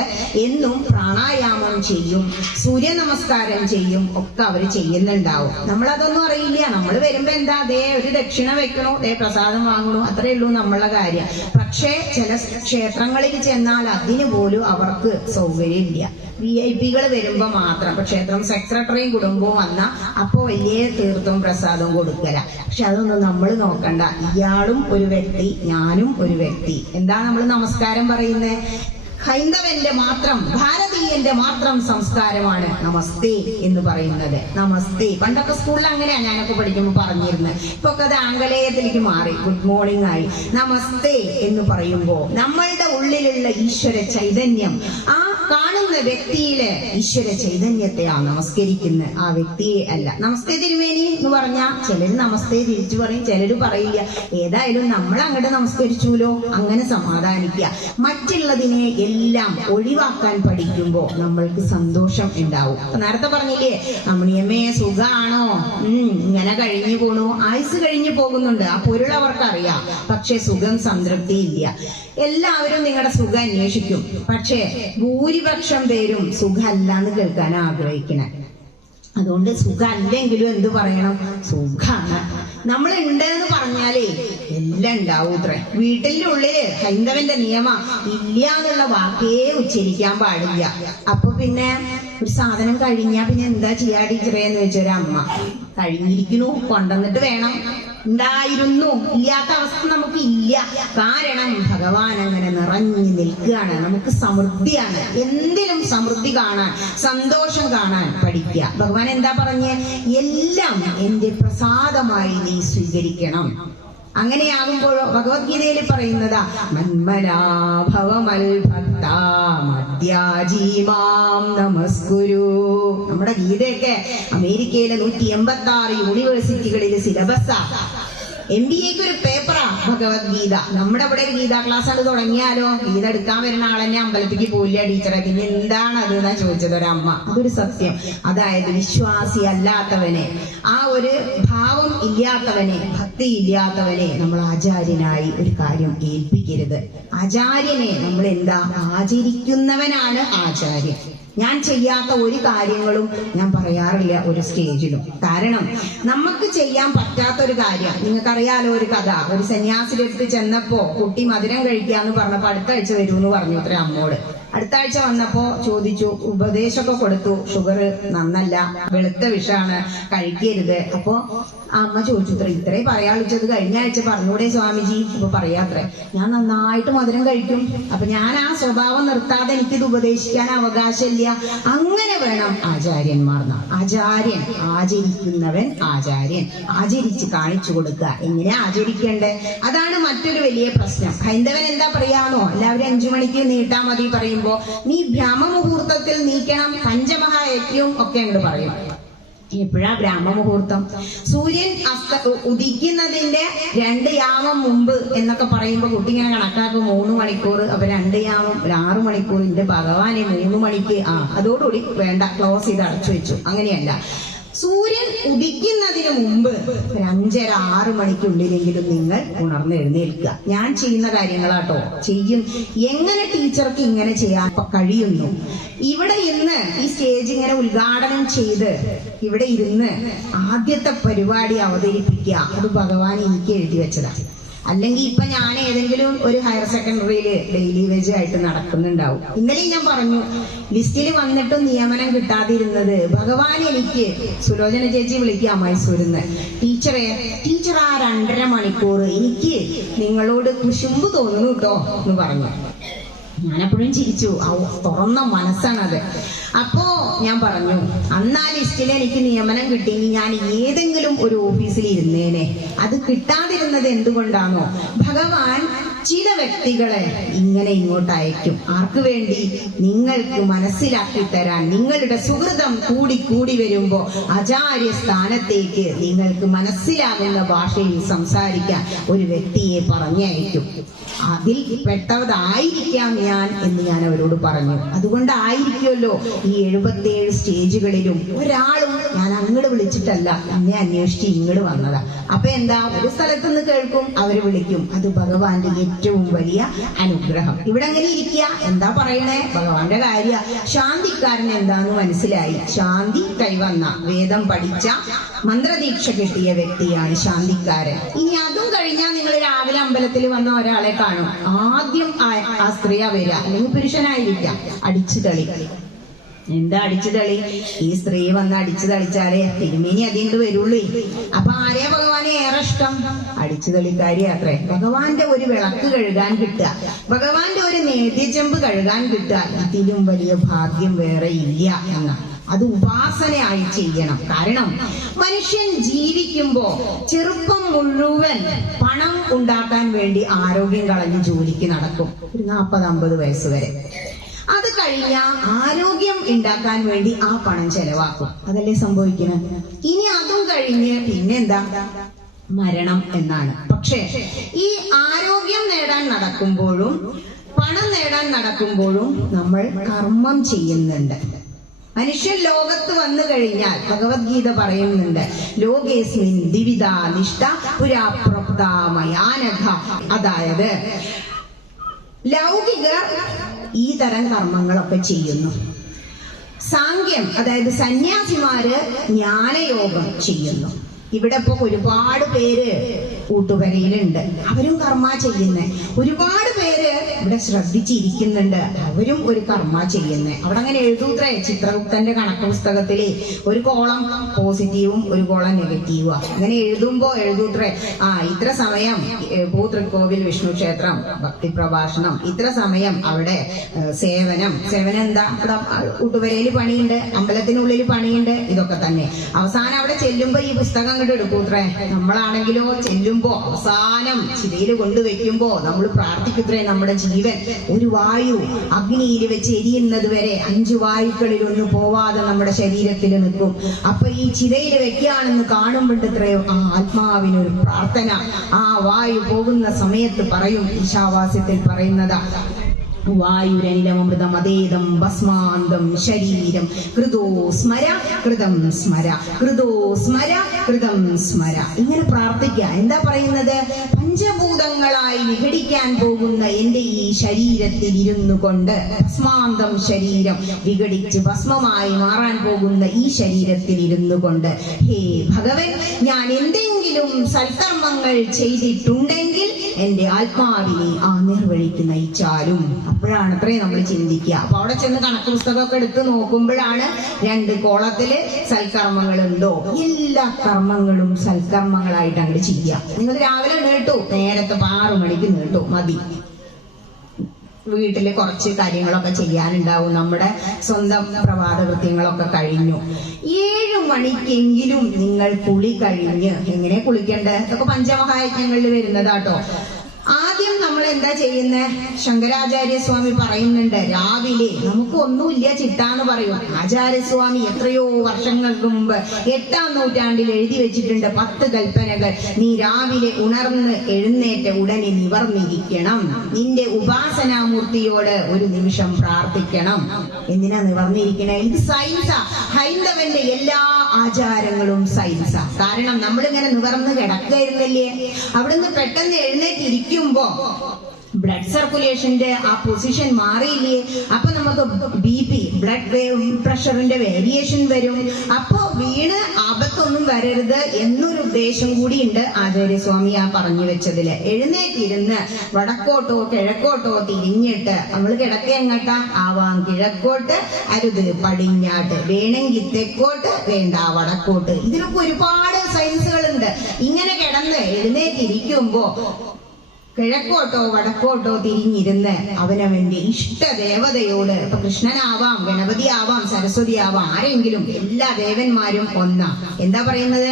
എന്നും പ്രാണായാമം ചെയ്യും, സൂര്യ നമസ്കാരം ചെയ്യും, ഒക്കെ അവര് ചെയ്യുന്നുണ്ടാവും. നമ്മളതൊന്നും അറിയില്ല. നമ്മൾ വരുമ്പോ എന്താ, ദേ ഒരു ദക്ഷിണ വെക്കണോ, ദേ പ്രസാദം വാങ്ങണോ, അത്രേ ഉള്ളൂ നമ്മളുടെ കാര്യം. പക്ഷേ ചില ക്ഷേത്രങ്ങളിൽ ചെന്നാൽ അതിന് പോലും അവർക്ക് സൗകര്യമില്ല. VIP-കൾ വരുമ്പോ മാത്രം. ഇപ്പൊ ക്ഷേത്രം സെക്രട്ടറിയും കുടുംബവും വന്നാൽ അപ്പൊ വലിയ തീർത്ഥവും പ്രസാദവും കൊടുക്കല. പക്ഷെ അതൊന്നും നമ്മൾ നോക്കണ്ട. ഇയാളും ഒരു വ്യക്തി, ഞാനും ഒരു വ്യക്തി. എന്താ നമ്മൾ നമസ്കാരം പറയുന്നത്? ഹൈന്ദവന്റെ മാത്രം, ഭാരതീയന്റെ മാത്രം സംസ്കാരമാണ് നമസ്തേ എന്ന് പറയുന്നത്. നമസ്തേ പണ്ടൊക്കെ സ്കൂളിൽ അങ്ങനെയാ ഞാനൊക്കെ പഠിക്കുമ്പോൾ പറഞ്ഞിരുന്നത്. ഇപ്പൊ അത് ആംഗലേയത്തിലേക്ക് മാറി, ഗുഡ് മോർണിംഗ് ആയി. നമസ്തേ എന്ന് പറയുമ്പോൾ നമ്മളുടെ ഉള്ളിലുള്ള ഈശ്വര ചൈതന്യം, ആ കാണുന്ന വ്യക്തിയിലെ ഈശ്വര ചൈതന്യത്തെയാണ് നമസ്കരിക്കുന്നത്, ആ വ്യക്തിയെ അല്ല. നമസ്തേ തിരുമേനി എന്ന് പറഞ്ഞാൽ ചിലര് നമസ്തേ തിരിച്ചു പറയും, ചിലര് പറയില്ല. ഏതായാലും നമ്മൾ അങ്ങോട്ട് നമസ്കരിച്ചൂലോ, അങ്ങനെ സമാധാനിക്കുക. മറ്റുള്ളതിനെ എല്ലാം ഒഴിവാക്കാൻ പഠിക്കുമ്പോ നമ്മൾക്ക് സന്തോഷം ഉണ്ടാവും. നേരത്തെ പറഞ്ഞില്ലേ, അമ്മണിയമ്മേ സുഖാണോ, ഇങ്ങനെ കഴിഞ്ഞു പോണു, ആയുസ് കഴിഞ്ഞു പോകുന്നുണ്ട്, ആ പൊരുൾ അവർക്കറിയാം. പക്ഷെ സുഖം സംതൃപ്തി ഇല്ല. എല്ലാവരും നിങ്ങളുടെ സുഖം അന്വേഷിക്കും, പക്ഷെ ഭൂരിപക്ഷം പേരും സുഖമല്ലാന്ന് കേൾക്കാൻ ആഗ്രഹിക്കണേ. അതുകൊണ്ട് സുഖം അല്ലെങ്കിലും എന്ത് പറയണം, സുഖാണ്. നമ്മൾ ഉണ്ടെന്ന് പറഞ്ഞാലേ എല്ലാം ഉണ്ടാവും ഇത്രേ. വീട്ടിന്റെ ഉള്ളില് ഹൈന്ദവന്റെ നിയമം ഇല്ല എന്നുള്ള വാക്കേ ഉച്ചരിക്കാൻ പാടില്ല. അപ്പൊ പിന്നെ ഒരു സാധനം കഴിഞ്ഞാ പിന്നെ എന്താ ചെയ്യാ ടീച്ചറേ എന്ന് വെച്ചൊരമ്മ, കഴിഞ്ഞിരിക്കുന്നു കൊണ്ടുവന്നിട്ട് വേണം. ഉണ്ടായിരുന്നു, ഇല്ലാത്ത അവസ്ഥ നമുക്ക് ഇല്ല. കാരണം ഭഗവാൻ അങ്ങനെ നിറഞ്ഞു നിൽക്കുകയാണ്, നമുക്ക് സമൃദ്ധിയാണ്. എന്തിനും സമൃദ്ധി കാണാൻ, സന്തോഷം കാണാൻ പഠിക്കുക. ഭഗവാൻ എന്താ പറഞ്ഞേ, എല്ലാം എന്റെ പ്രസാദമായി നീ സ്വീകരിക്കണം. അങ്ങനെയാകുമ്പോഴോ ഭഗവത്ഗീതയിൽ പറയുന്നതാ, മന്മനാഭവമൽ ഭക്ത മദ്യാജീമാം നമസ്കുരു. നമ്മുടെ ഗീതയൊക്കെ അമേരിക്കയിലെ 186 യൂണിവേഴ്സിറ്റികളിൽ സിലബസാ. MBAക്ക് ഒരു പേപ്പറാ ഭഗവത്ഗീത. നമ്മുടെ ഇവിടെ ഒരു ഗീതാ ക്ലാസ് ആണ് തുടങ്ങിയാലോ, ഗീത എടുക്കാൻ വരുന്ന ആളെന്നെ അമ്പലത്തിലേക്ക് പോയില്ല ടീച്ചറെ, പിന്നെ എന്താണ് അത് എന്നാ ചോദിച്ചത് ഒരമ്മ. അതൊരു സത്യം. അതായത് വിശ്വാസി അല്ലാത്തവനെ, ആ ഒരു ഭാവം ഇല്ലാത്തവനെ, ഭക്തി ഇല്ലാത്തവനെ നമ്മൾ ആചാര്യനായി ഒരു കാര്യം ഏൽപ്പിക്കരുത്. ആചാര്യനെ നമ്മൾ എന്താ, ആചരിക്കുന്നവനാണ് ആചാര്യൻ. ഞാൻ ചെയ്യാത്ത ഒരു കാര്യങ്ങളും ഞാൻ പറയാറില്ല ഒരു സ്റ്റേജിലും. കാരണം നമുക്ക് ചെയ്യാൻ പറ്റാത്തൊരു കാര്യം, നിങ്ങൾക്കറിയാലോ ഒരു കഥ. ഒരു സന്യാസിയുടെ അടുത്ത് ചെന്നപ്പോ കുട്ടി മധുരം കഴിക്കാന്ന് പറഞ്ഞപ്പോ അടുത്ത ആഴ്ച വരുമെന്ന് പറഞ്ഞു അത്ര അമ്മോട്. അടുത്ത ആഴ്ച വന്നപ്പോ ചോദിച്ചു, ഉപദേശമൊക്കെ കൊടുത്തു, ഷുഗർ നന്നല്ല, വെളുത്ത വിഷാണ്, കഴിക്കരുത്. അപ്പൊ അമ്മ ചോദിച്ചു, ഇത്രേ പറയാളിച്ചത് കഴിഞ്ഞ ആഴ്ച പറഞ്ഞൂടെ സ്വാമിജി? അപ്പൊ പറയാത്രേ, ഞാൻ നന്നായിട്ട് മധുരം കഴിക്കും, അപ്പൊ ഞാൻ ആ സ്വഭാവം നിർത്താതെ എനിക്കിത് ഉപദേശിക്കാൻ അവകാശമില്ല. അങ്ങനെ വേണം ആചാര്യന്മാർ. ആചാര്യൻ, ആചരിക്കുന്നവൻ ആചാര്യൻ, ആചരിച്ച് കാണിച്ചു കൊടുക്കുക. എങ്ങനെ ആചരിക്കണ്ടേ, അതാണ് മറ്റൊരു വലിയ പ്രശ്നം. ഹൈന്ദവൻ എന്താ പറയാന്നോ, എല്ലാവരും 5 മണിക്ക് നീട്ടാ മതി പറയുമ്പോ നീ ബ്രഹ്മമുഹൂർത്തത്തിൽ നീക്കണം, പഞ്ചമഹായജ്ഞവും ഒക്കെ അങ്ങോട്ട് പറയും. എപ്പോഴാ ബ്രഹ്മമുഹൂർത്തം? സൂര്യൻ ഉദിക്കുന്നതിന്റെ 2 യാമം മുമ്പ് എന്നൊക്കെ പറയുമ്പോ കുട്ടി ഇങ്ങനെ കണക്കാക്കും 3 മണിക്കൂർ. അപ്പൊ 2 യാമം 6 മണിക്കൂർ. എന്റെ ഭഗവാനെ 3 മണിക്ക് അതോടുകൂടി വേണ്ട, ക്ലോസ് ചെയ്ത് അടച്ചു വെച്ചു. അങ്ങനെയല്ല, സൂര്യൻ ഉദിക്കുന്നതിന് മുമ്പ് 5:30-6 മണിക്കുള്ളിലെങ്കിലും നിങ്ങൾ ഉണർന്ന് എഴുന്നേൽക്കുക. ഞാൻ ചെയ്യുന്ന കാര്യങ്ങളാട്ടോ ചെയ്യും. എങ്ങനെ ടീച്ചർക്ക് ഇങ്ങനെ ചെയ്യാൻ കഴിയുന്നു? ഇവിടെ ഇന്ന് ഈ സ്റ്റേജ് ഇങ്ങനെ ഉദ്ഘാടനം ചെയ്ത് ഇവിടെ ഇരുന്ന് ആദ്യത്തെ പരിപാടി അവതരിപ്പിക്കുക, അത് ഭഗവാൻ എനിക്ക് എഴുതി വെച്ചതാണ്. അല്ലെങ്കിൽ ഇപ്പൊ ഞാൻ ഏതെങ്കിലും ഒരു ഹയർ സെക്കൻഡറിയിൽ ഡെയിലി വേജ് ആയിട്ട് നടക്കുന്നുണ്ടാവും. ഇന്നലെ ഞാൻ പറഞ്ഞു, ലിസ്റ്റിൽ വന്നിട്ടും നിയമനം കിട്ടാതിരുന്നത് ഭഗവാൻ എനിക്ക്, സുലോചന ചേച്ചി വിളിക്കാം മൈസൂരിന്ന്, ടീച്ചർ ആ 2.5 മണിക്കൂർ എനിക്ക് നിങ്ങളോട് കുശുമ്പ് തോന്നുന്നു കേട്ടോ എന്ന് പറഞ്ഞു. ഞാനെപ്പോഴും ചിരിച്ചു, തുറന്ന മനസ്സാണത്. അപ്പോ ഞാൻ പറഞ്ഞു, അന്നാ ലിസ്റ്റിൽ എനിക്ക് നിയമനം കിട്ടിയെങ്കിൽ ഞാൻ ഏതെങ്കിലും ഒരു ഓഫീസിൽ ഇരുന്നേനെ. അത് കിട്ടാതിരുന്നത് എന്തുകൊണ്ടാണോ, ഭഗവാൻ ചില വ്യക്തികളെ ഇങ്ങനെ ഇങ്ങോട്ട് അയക്കും. ആർക്ക് വേണ്ടി? നിങ്ങൾക്ക് മനസ്സിലാക്കി തരാൻ. നിങ്ങളുടെ സുഹൃതം കൂടി വരുമ്പോ ആചാര്യ സ്ഥാനത്തേക്ക് നിങ്ങൾക്ക് മനസ്സിലാകുന്ന ഭാഷയിൽ സംസാരിക്കാൻ ഒരു വ്യക്തിയെ പറഞ്ഞയക്കും. അതിൽ പെട്ടതായിരിക്കാം ഞാൻ എന്ന് ഞാൻ അവരോട് പറഞ്ഞു. അതുകൊണ്ടായിരിക്കുമല്ലോ ഈ 77 സ്റ്റേജുകളിലും ഒരാളും ഞാൻ അങ്ങോട്ട് വിളിച്ചിട്ടല്ല, എന്നെ അന്വേഷിച്ച് ഇങ്ങോട്ട് വന്നതാ. അപ്പൊ എന്താ, ഒരു സ്ഥലത്തുനിന്ന് കേൾക്കും, അവര് വിളിക്കും. അത് ഭഗവാന്റെ ഏറ്റവും വലിയ അനുഗ്രഹം. ഇവിടെ അങ്ങനെ ഇരിക്കുക, എന്താ പറയണേ, ഭഗവാന്റെ കാര്യ. ശാന്തിക്കാരൻ എന്താന്ന് മനസ്സിലായി. ശാന്തി കൈവന്ന, വേദം പഠിച്ച, മന്ത്രദീക്ഷ കിട്ടിയ വ്യക്തിയാണ് ശാന്തിക്കാരൻ. ഇനി അതും കഴിഞ്ഞാൽ നിങ്ങൾ രാവിലെ അമ്പലത്തിൽ വന്ന ഒരാളെ കാണും, ആദ്യം ആ സ്ത്രീയാ വരിക, അല്ലെങ്കിൽ പുരുഷനായിരിക്കാം, അടിച്ചു തളി. എന്താ അടിച്ചു തളി? ഈ സ്ത്രീ വന്ന് അടിച്ചു തളിച്ചാലേ തിരുമേനി അതിങ്ങോട്ട് വരുള്ളൂ. അപ്പൊ ആരെയാ ഭഗവാനെ ഏറെ ഇഷ്ടം? അടിച്ചു തളിക്കാരി അത്രേ. ഭഗവാന്റെ ഒരു വിളക്ക് കഴുകാൻ കിട്ടുക, ഭഗവാന്റെ ഒരു നേദ്യച്ചെമ്പ് കഴുകാൻ കിട്ടുക, ഇതിലും വലിയ ഭാഗ്യം വേറെ ഇല്ല എന്ന. അത് ഉപാസനയായി ചെയ്യണം. കാരണം മനുഷ്യൻ ജീവിക്കുമ്പോ ചെറുപ്പം മുഴുവൻ പണം ഉണ്ടാക്കാൻ വേണ്ടി ആരോഗ്യം കളഞ്ഞ് ജോലിക്ക് നടക്കും, ഒരു 40-50 വയസ്സ് വരെ. അത് കഴിഞ്ഞ ആരോഗ്യം ഉണ്ടാക്കാൻ വേണ്ടി ആ പണം ചെലവാക്കും. അതല്ലേ സംഭവിക്കുന്നത്? ഇനി അതും കഴിഞ്ഞ് പിന്നെന്താ? മരണം എന്നാണ്. പക്ഷെ ഈ ആരോഗ്യം നേടാൻ നടക്കുമ്പോഴും പണം നേടാൻ നടക്കുമ്പോഴും നമ്മൾ കർമ്മം ചെയ്യുന്നുണ്ട്. മനുഷ്യൻ ലോകത്ത് വന്നു കഴിഞ്ഞാൽ ഭഗവത്ഗീത പറയുന്നുണ്ട്, ലോകേസ്മിൻ ദ്വിവിധാ നിഷ്ഠ പുരാപ്രപ്താമയാനഘ. അതായത് ലൗകികർ ഈ തരം കർമ്മങ്ങളൊക്കെ ചെയ്യുന്നു. സാങ്ക്യം അതായത് സന്യാസിമാര് ജ്ഞാനയോഗം ചെയ്യുന്നു. ഇവിടെ ഇപ്പൊ ഒരുപാട് പേര് കൂട്ടുപരയിലുണ്ട്, അവരും കർമ്മ ചെയ്യുന്നേ. ഒരുപാട് പേര് ഇവിടെ ശ്രദ്ധിച്ചിരിക്കുന്നുണ്ട്, അവരും ഒരു കർമ്മ ചെയ്യുന്നേ. അവിടെ അങ്ങനെ എഴുതൂത്രേ ചിത്രഗുപ്തന്റെ കണക്ക് പുസ്തകത്തില് ഒരു കോളം പോസിറ്റീവും ഒരു കോളം നെഗറ്റീവും. അങ്ങനെ എഴുതുമ്പോ എഴുതൂത്രേ, ഇത്ര സമയം പൂതൃക്കോവിൽ വിഷ്ണു ക്ഷേത്രം ഭക്തി പ്രഭാഷണം, ഇത്ര സമയം അവിടെ സേവനം എന്താ, ഇവിടെ കൂട്ടുപരയില് പണിയുണ്ട്, അമ്പലത്തിനുള്ളിൽ പണിയുണ്ട്, ഇതൊക്കെ തന്നെ. അവസാനം അവിടെ ചെല്ലുമ്പോ ഈ പുസ്തകം അങ്ങോട്ട് എടുക്കൂത്രേ. നമ്മളാണെങ്കിലോ ചെല്ലുമ്പോ അവസാനം ചിതയിൽ കൊണ്ടുവയ്ക്കുമ്പോ നമ്മൾ പ്രാർത്ഥിക്കുത്രേ, നമ്മുടെ ജീവൻ ഒരു വായു അഗ്നിയിൽ വെച്ച് എരിയുന്നത് വരെ 5 വായുക്കളിൽ ഒന്ന് പോവാതെ നമ്മുടെ ശരീരത്തിൽ നിൽക്കും. അപ്പൊ ഈ ചിതയിൽ വെക്കുകയാണെന്ന് കാണുമ്പോഴത്രയോ ആ ആത്മാവിനൊരു പ്രാർത്ഥന. ആ വായു പോകുന്ന സമയത്ത് പറയും, ഈശാവാസ്യത്തിൽ പറയുന്നതാ, വായുരനിലമൃതം അതേദം ഭസ്മാന്തം ശരീരം കൃതോ സ്മര കൃതം സ്മര കൃതോ സ്മര കൃതം സ്മര. ഇങ്ങനെ പ്രാർത്ഥിക്കുക. എന്താ പറയുന്നത്? പഞ്ചഭൂതങ്ങളായി വിഘടിക്കാൻ പോകുന്ന എന്റെ ഈ ശരീരത്തിൽ ഇരുന്നു കൊണ്ട്, ഭസ്മാന്തം ശരീരം വിഘടിച്ച് ഭസ്മമായി മാറാൻ പോകുന്ന ഈ ശരീരത്തിൽ ഇരുന്നു കൊണ്ട്, ഹേ ഭഗവൻ, ഞാൻ എന്തെങ്കിലും സൽക്കർമ്മങ്ങൾ ചെയ്തിട്ടുണ്ടെങ്കിൽ എന്റെ ആത്മാവിനെ ആ നിർവഴിക്ക് നയിച്ചാലും. അപ്പോഴാണ് അത്രയും നമ്മൾ ചിന്തിക്കുക. അപ്പൊ അവിടെ ചെന്ന് കണക്ക് പുസ്തകമൊക്കെ എടുത്ത് നോക്കുമ്പോഴാണ് 2 കോളത്തില് സൽക്കർമ്മങ്ങളുണ്ടോ. എല്ലാ കർമ്മങ്ങളും സൽക്കർമ്മങ്ങളായിട്ട് അങ്ങോട്ട് ചെയ്യുക. നിങ്ങൾ രാവിലെ നീട്ടു, നേരത്തെ 6 മണിക്ക് നീട്ടു മതി. വീട്ടില് കുറച്ച് കാര്യങ്ങളൊക്കെ ചെയ്യാനുണ്ടാവും. നമ്മുടെ സ്വന്തം പ്രഭാത കൃത്യങ്ങളൊക്കെ കഴിഞ്ഞു. 7 മണിക്കെങ്കിലും നിങ്ങൾ കുളി കഴിഞ്ഞ്, എങ്ങനെ കുളിക്കേണ്ടത് ഇതൊക്കെ പഞ്ചമഹായജ്ഞങ്ങളിൽ വരുന്നതാട്ടോ. ആദ്യം നമ്മൾ എന്താ ചെയ്യുന്നത്? ശങ്കരാചാര്യസ്വാമി പറയുന്നുണ്ട്, രാവിലെ നമുക്ക് ഒന്നുമില്ല ചിട്ടാന്ന് പറയും. ആചാര്യസ്വാമി എത്രയോ വർഷങ്ങൾക്ക് മുമ്പ് 8-ാം നൂറ്റാണ്ടിൽ എഴുതി വെച്ചിട്ടുണ്ട് 10 കൽപ്പനകൾ. നീ രാവിലെ ഉണർന്ന് എഴുന്നേറ്റ ഉടനെ നിവർന്നിരിക്കണം. നിന്റെ ഉപാസനാമൂർത്തിയോട് ഒരു നിമിഷം പ്രാർത്ഥിക്കണം. എന്തിനാ നിവർന്നിരിക്കണേ? ഇത് സയൻസാ. ഹൈന്ദവന്റെ എല്ലാ ആചാരങ്ങളും സയൻസാ. കാരണം നമ്മളിങ്ങനെ നിവർന്ന് കിടക്കായിരുന്നല്ലേ, അവിടുന്ന് പെട്ടെന്ന് എഴുന്നേറ്റിരിക്കുമ്പോ ബ്ലഡ് സർക്കുലേഷന്റെ ആ പൊസിഷൻ മാറിയില്ലേ, അപ്പൊ നമുക്ക് BP ബ്ലഡ് പ്രഷറിന്റെ വേരിയേഷൻ വരും. അപ്പോ വീണ് ആപത്തൊന്നും വരരുത് എന്നൊരു ഉദ്ദേശം കൂടി ഉണ്ട് ആചാര്യസ്വാമി ആ പറഞ്ഞു വെച്ചതില്. എഴുന്നേറ്റിരുന്ന് വടക്കോട്ടോ കിഴക്കോട്ടോ തിരിഞ്ഞിട്ട്, നമ്മൾ കിടക്ക എങ്ങട്ടാ ആവാം, കിഴക്കോട്ട് അരുത് പടിഞ്ഞാട്ട്, വേണമെങ്കിൽ തെക്കോട്ട്, വേണ്ട വടക്കോട്ട്. ഇതിനൊക്കെ ഒരുപാട് സയൻസുകളുണ്ട്. ഇങ്ങനെ കിടന്ന് എഴുന്നേറ്റിരിക്കുമ്പോ കിഴക്കോട്ടോ വടക്കോട്ടോ തിരിഞ്ഞിരുന്ന് അവനവന്റെ ഇഷ്ട ദേവതയോട്, ഇപ്പൊ കൃഷ്ണനാവാം, ഗണപതി ആവാം, സരസ്വതി ആവാം, ആരെങ്കിലും, എല്ലാ ദേവന്മാരും ഒന്നാ. എന്താ പറയുന്നത്?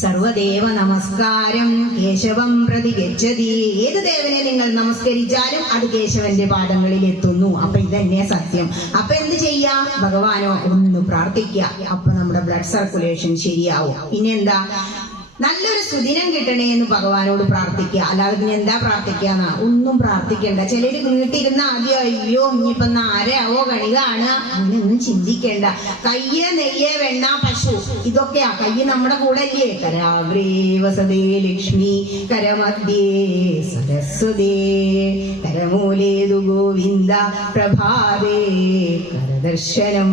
സർവദേവ നമസ്കാരം കേശവം പ്രതി ഗച്ഛതി. ഏത് ദേവനെ നിങ്ങൾ നമസ്കരിച്ചാലും അത് കേശവന്റെ പാദങ്ങളിൽ എത്തുന്നു. അപ്പൊ ഇതന്നെ സത്യം. അപ്പൊ എന്ത് ചെയ്യാ? ഭഗവാനോ ഒന്ന് പ്രാർത്ഥിക്കുക. അപ്പൊ നമ്മുടെ ബ്ലഡ് സർക്കുലേഷൻ ശരിയാവും. പിന്നെന്താ? നല്ലൊരു സുദിനം കിട്ടണേ എന്ന് ഭഗവാനോട് പ്രാർത്ഥിക്കുക. അല്ലാതെ പിന്നെ എന്താ പ്രാർത്ഥിക്കാന്നാ? ഒന്നും പ്രാർത്ഥിക്കണ്ട. ചിലര് നീട്ടിരുന്ന ആദ്യം അയ്യോ ഇനിയിപ്പൊ ആരാവോ കണികാണ്, അങ്ങനെയൊന്നും ചിന്തിക്കേണ്ട. കയ്യ് നെയ്യ് വെണ്ണ പശു ഇതൊക്കെയാ. കയ്യ് നമ്മുടെ കൂടെ അല്ലേ? കരാഗ്രേ വസതേ ലക്ഷ്മി കരമധ്യേ സരസ്വതേ കരമൂലേതു ഗോവിന്ദ പ്രഭാതേ കര പ്രദർശനം.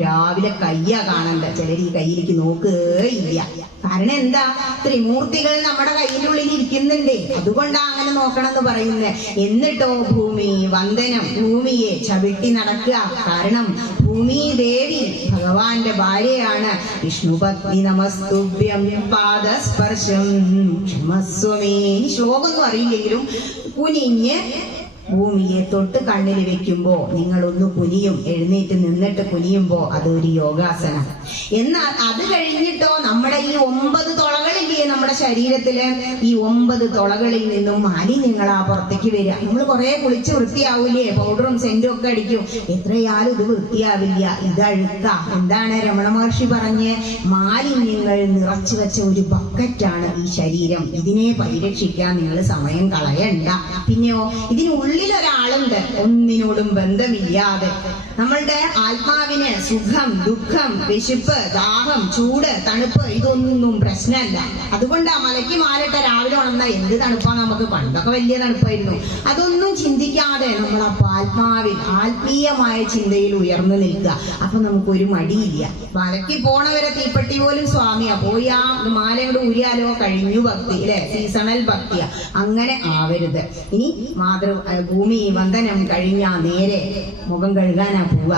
രാവിലെ കയ്യാ കാണണ്ട, ചിലർ ഈ കയ്യിലേക്ക് നോക്കുകയില്ല. കാരണം എന്താ, ത്രിമൂർത്തികൾ നമ്മുടെ കയ്യിൻ്റെ ഉള്ളിൽ ഇരിക്കുന്നുണ്ട്, അതുകൊണ്ടാ അങ്ങനെ നോക്കണം എന്ന് പറയുന്നത്. എന്നിട്ടോ ഭൂമി വന്ദനം, ഭൂമിയെ ചവിട്ടി നടക്കുക. കാരണം ഭൂമി ദേവി ഭഗവാന്റെ ഭാര്യയാണ്. വിഷ്ണുപത്നി നമസ്തുഭ്യം പാദസ്പർശം ക്ഷമസ്വമേ. ശ്ലോകമൊന്നും അറിയില്ലെങ്കിലും കുനിഞ്ഞ് ഭൂമിയെ തൊട്ട് കണ്ണിൽ വെക്കുമ്പോ നിങ്ങളൊന്ന് കുനിയും, എഴുന്നേറ്റ് നിന്നിട്ട് കുനിയുമ്പോ അതൊരു യോഗാസനം. എന്നാൽ അത് കഴിഞ്ഞിട്ടോ നമ്മുടെ ഈ 9 തുളകളില്ലേ നമ്മുടെ ശരീരത്തില്, ഈ 9 തുളകളിൽ നിന്നും മാലിന്യങ്ങളാ പുറത്തേക്ക് വരിക. നമ്മൾ കുറെ കുളിച്ച് വൃത്തിയാവൂലേ, പൗഡറും സെന്റും ഒക്കെ അടിക്കും, എത്രയാലും ഇത് വൃത്തിയാവില്ല, ഇത് അഴുക്ക. എന്താണ് രമണ മഹർഷി പറഞ്ഞ്, മാലിന്യങ്ങൾ നിറച്ചു വെച്ച ഒരു ബക്കറ്റാണ് ഈ ശരീരം. ഇതിനെ പരിരക്ഷിക്കാൻ നിങ്ങൾ സമയം കളയണ്ട. പിന്നെയോ ഇതിനുള്ളിലൊരാളുണ്ട്, ഒന്നിനോടും ബന്ധമില്ലാതെ. നമ്മളുടെ ആത്മാവിന് സുഖം, ദുഃഖം, വിശപ്പ്, ദാഹം, ചൂട്, തണുപ്പ് ഇതൊന്നും പ്രശ്നമല്ല. അതുകൊണ്ടാ മലയ്ക്ക് മാലട്ട രാവിലെ ഉണർന്ന എന്ത് തണുപ്പാ നമുക്ക്, പണ്ടൊക്കെ വലിയ തണുപ്പായിരുന്നു. അതൊന്നും ചിന്തിക്കാതെ നമ്മൾ ആത്മാവിൽ ആത്മീയമായ ചിന്തയിൽ ഉയർന്നു നിൽക്കുക. അപ്പൊ നമുക്കൊരു മടിയില്ല. മലയ്ക്ക് പോണവരെ തീപ്പെട്ടി പോലും സ്വാമിയാ, പോയി ആ മാലയോട് ഊരിയാലോ കഴിഞ്ഞു ഭക്തി അല്ലെ, സീസണൽ ഭക്തിയാ. അങ്ങനെ ആവരുത്. ഇനി ഭൂമി വന്ദനം കഴിഞ്ഞാ നേരെ മുഖം കഴുകാനാ പോവുക.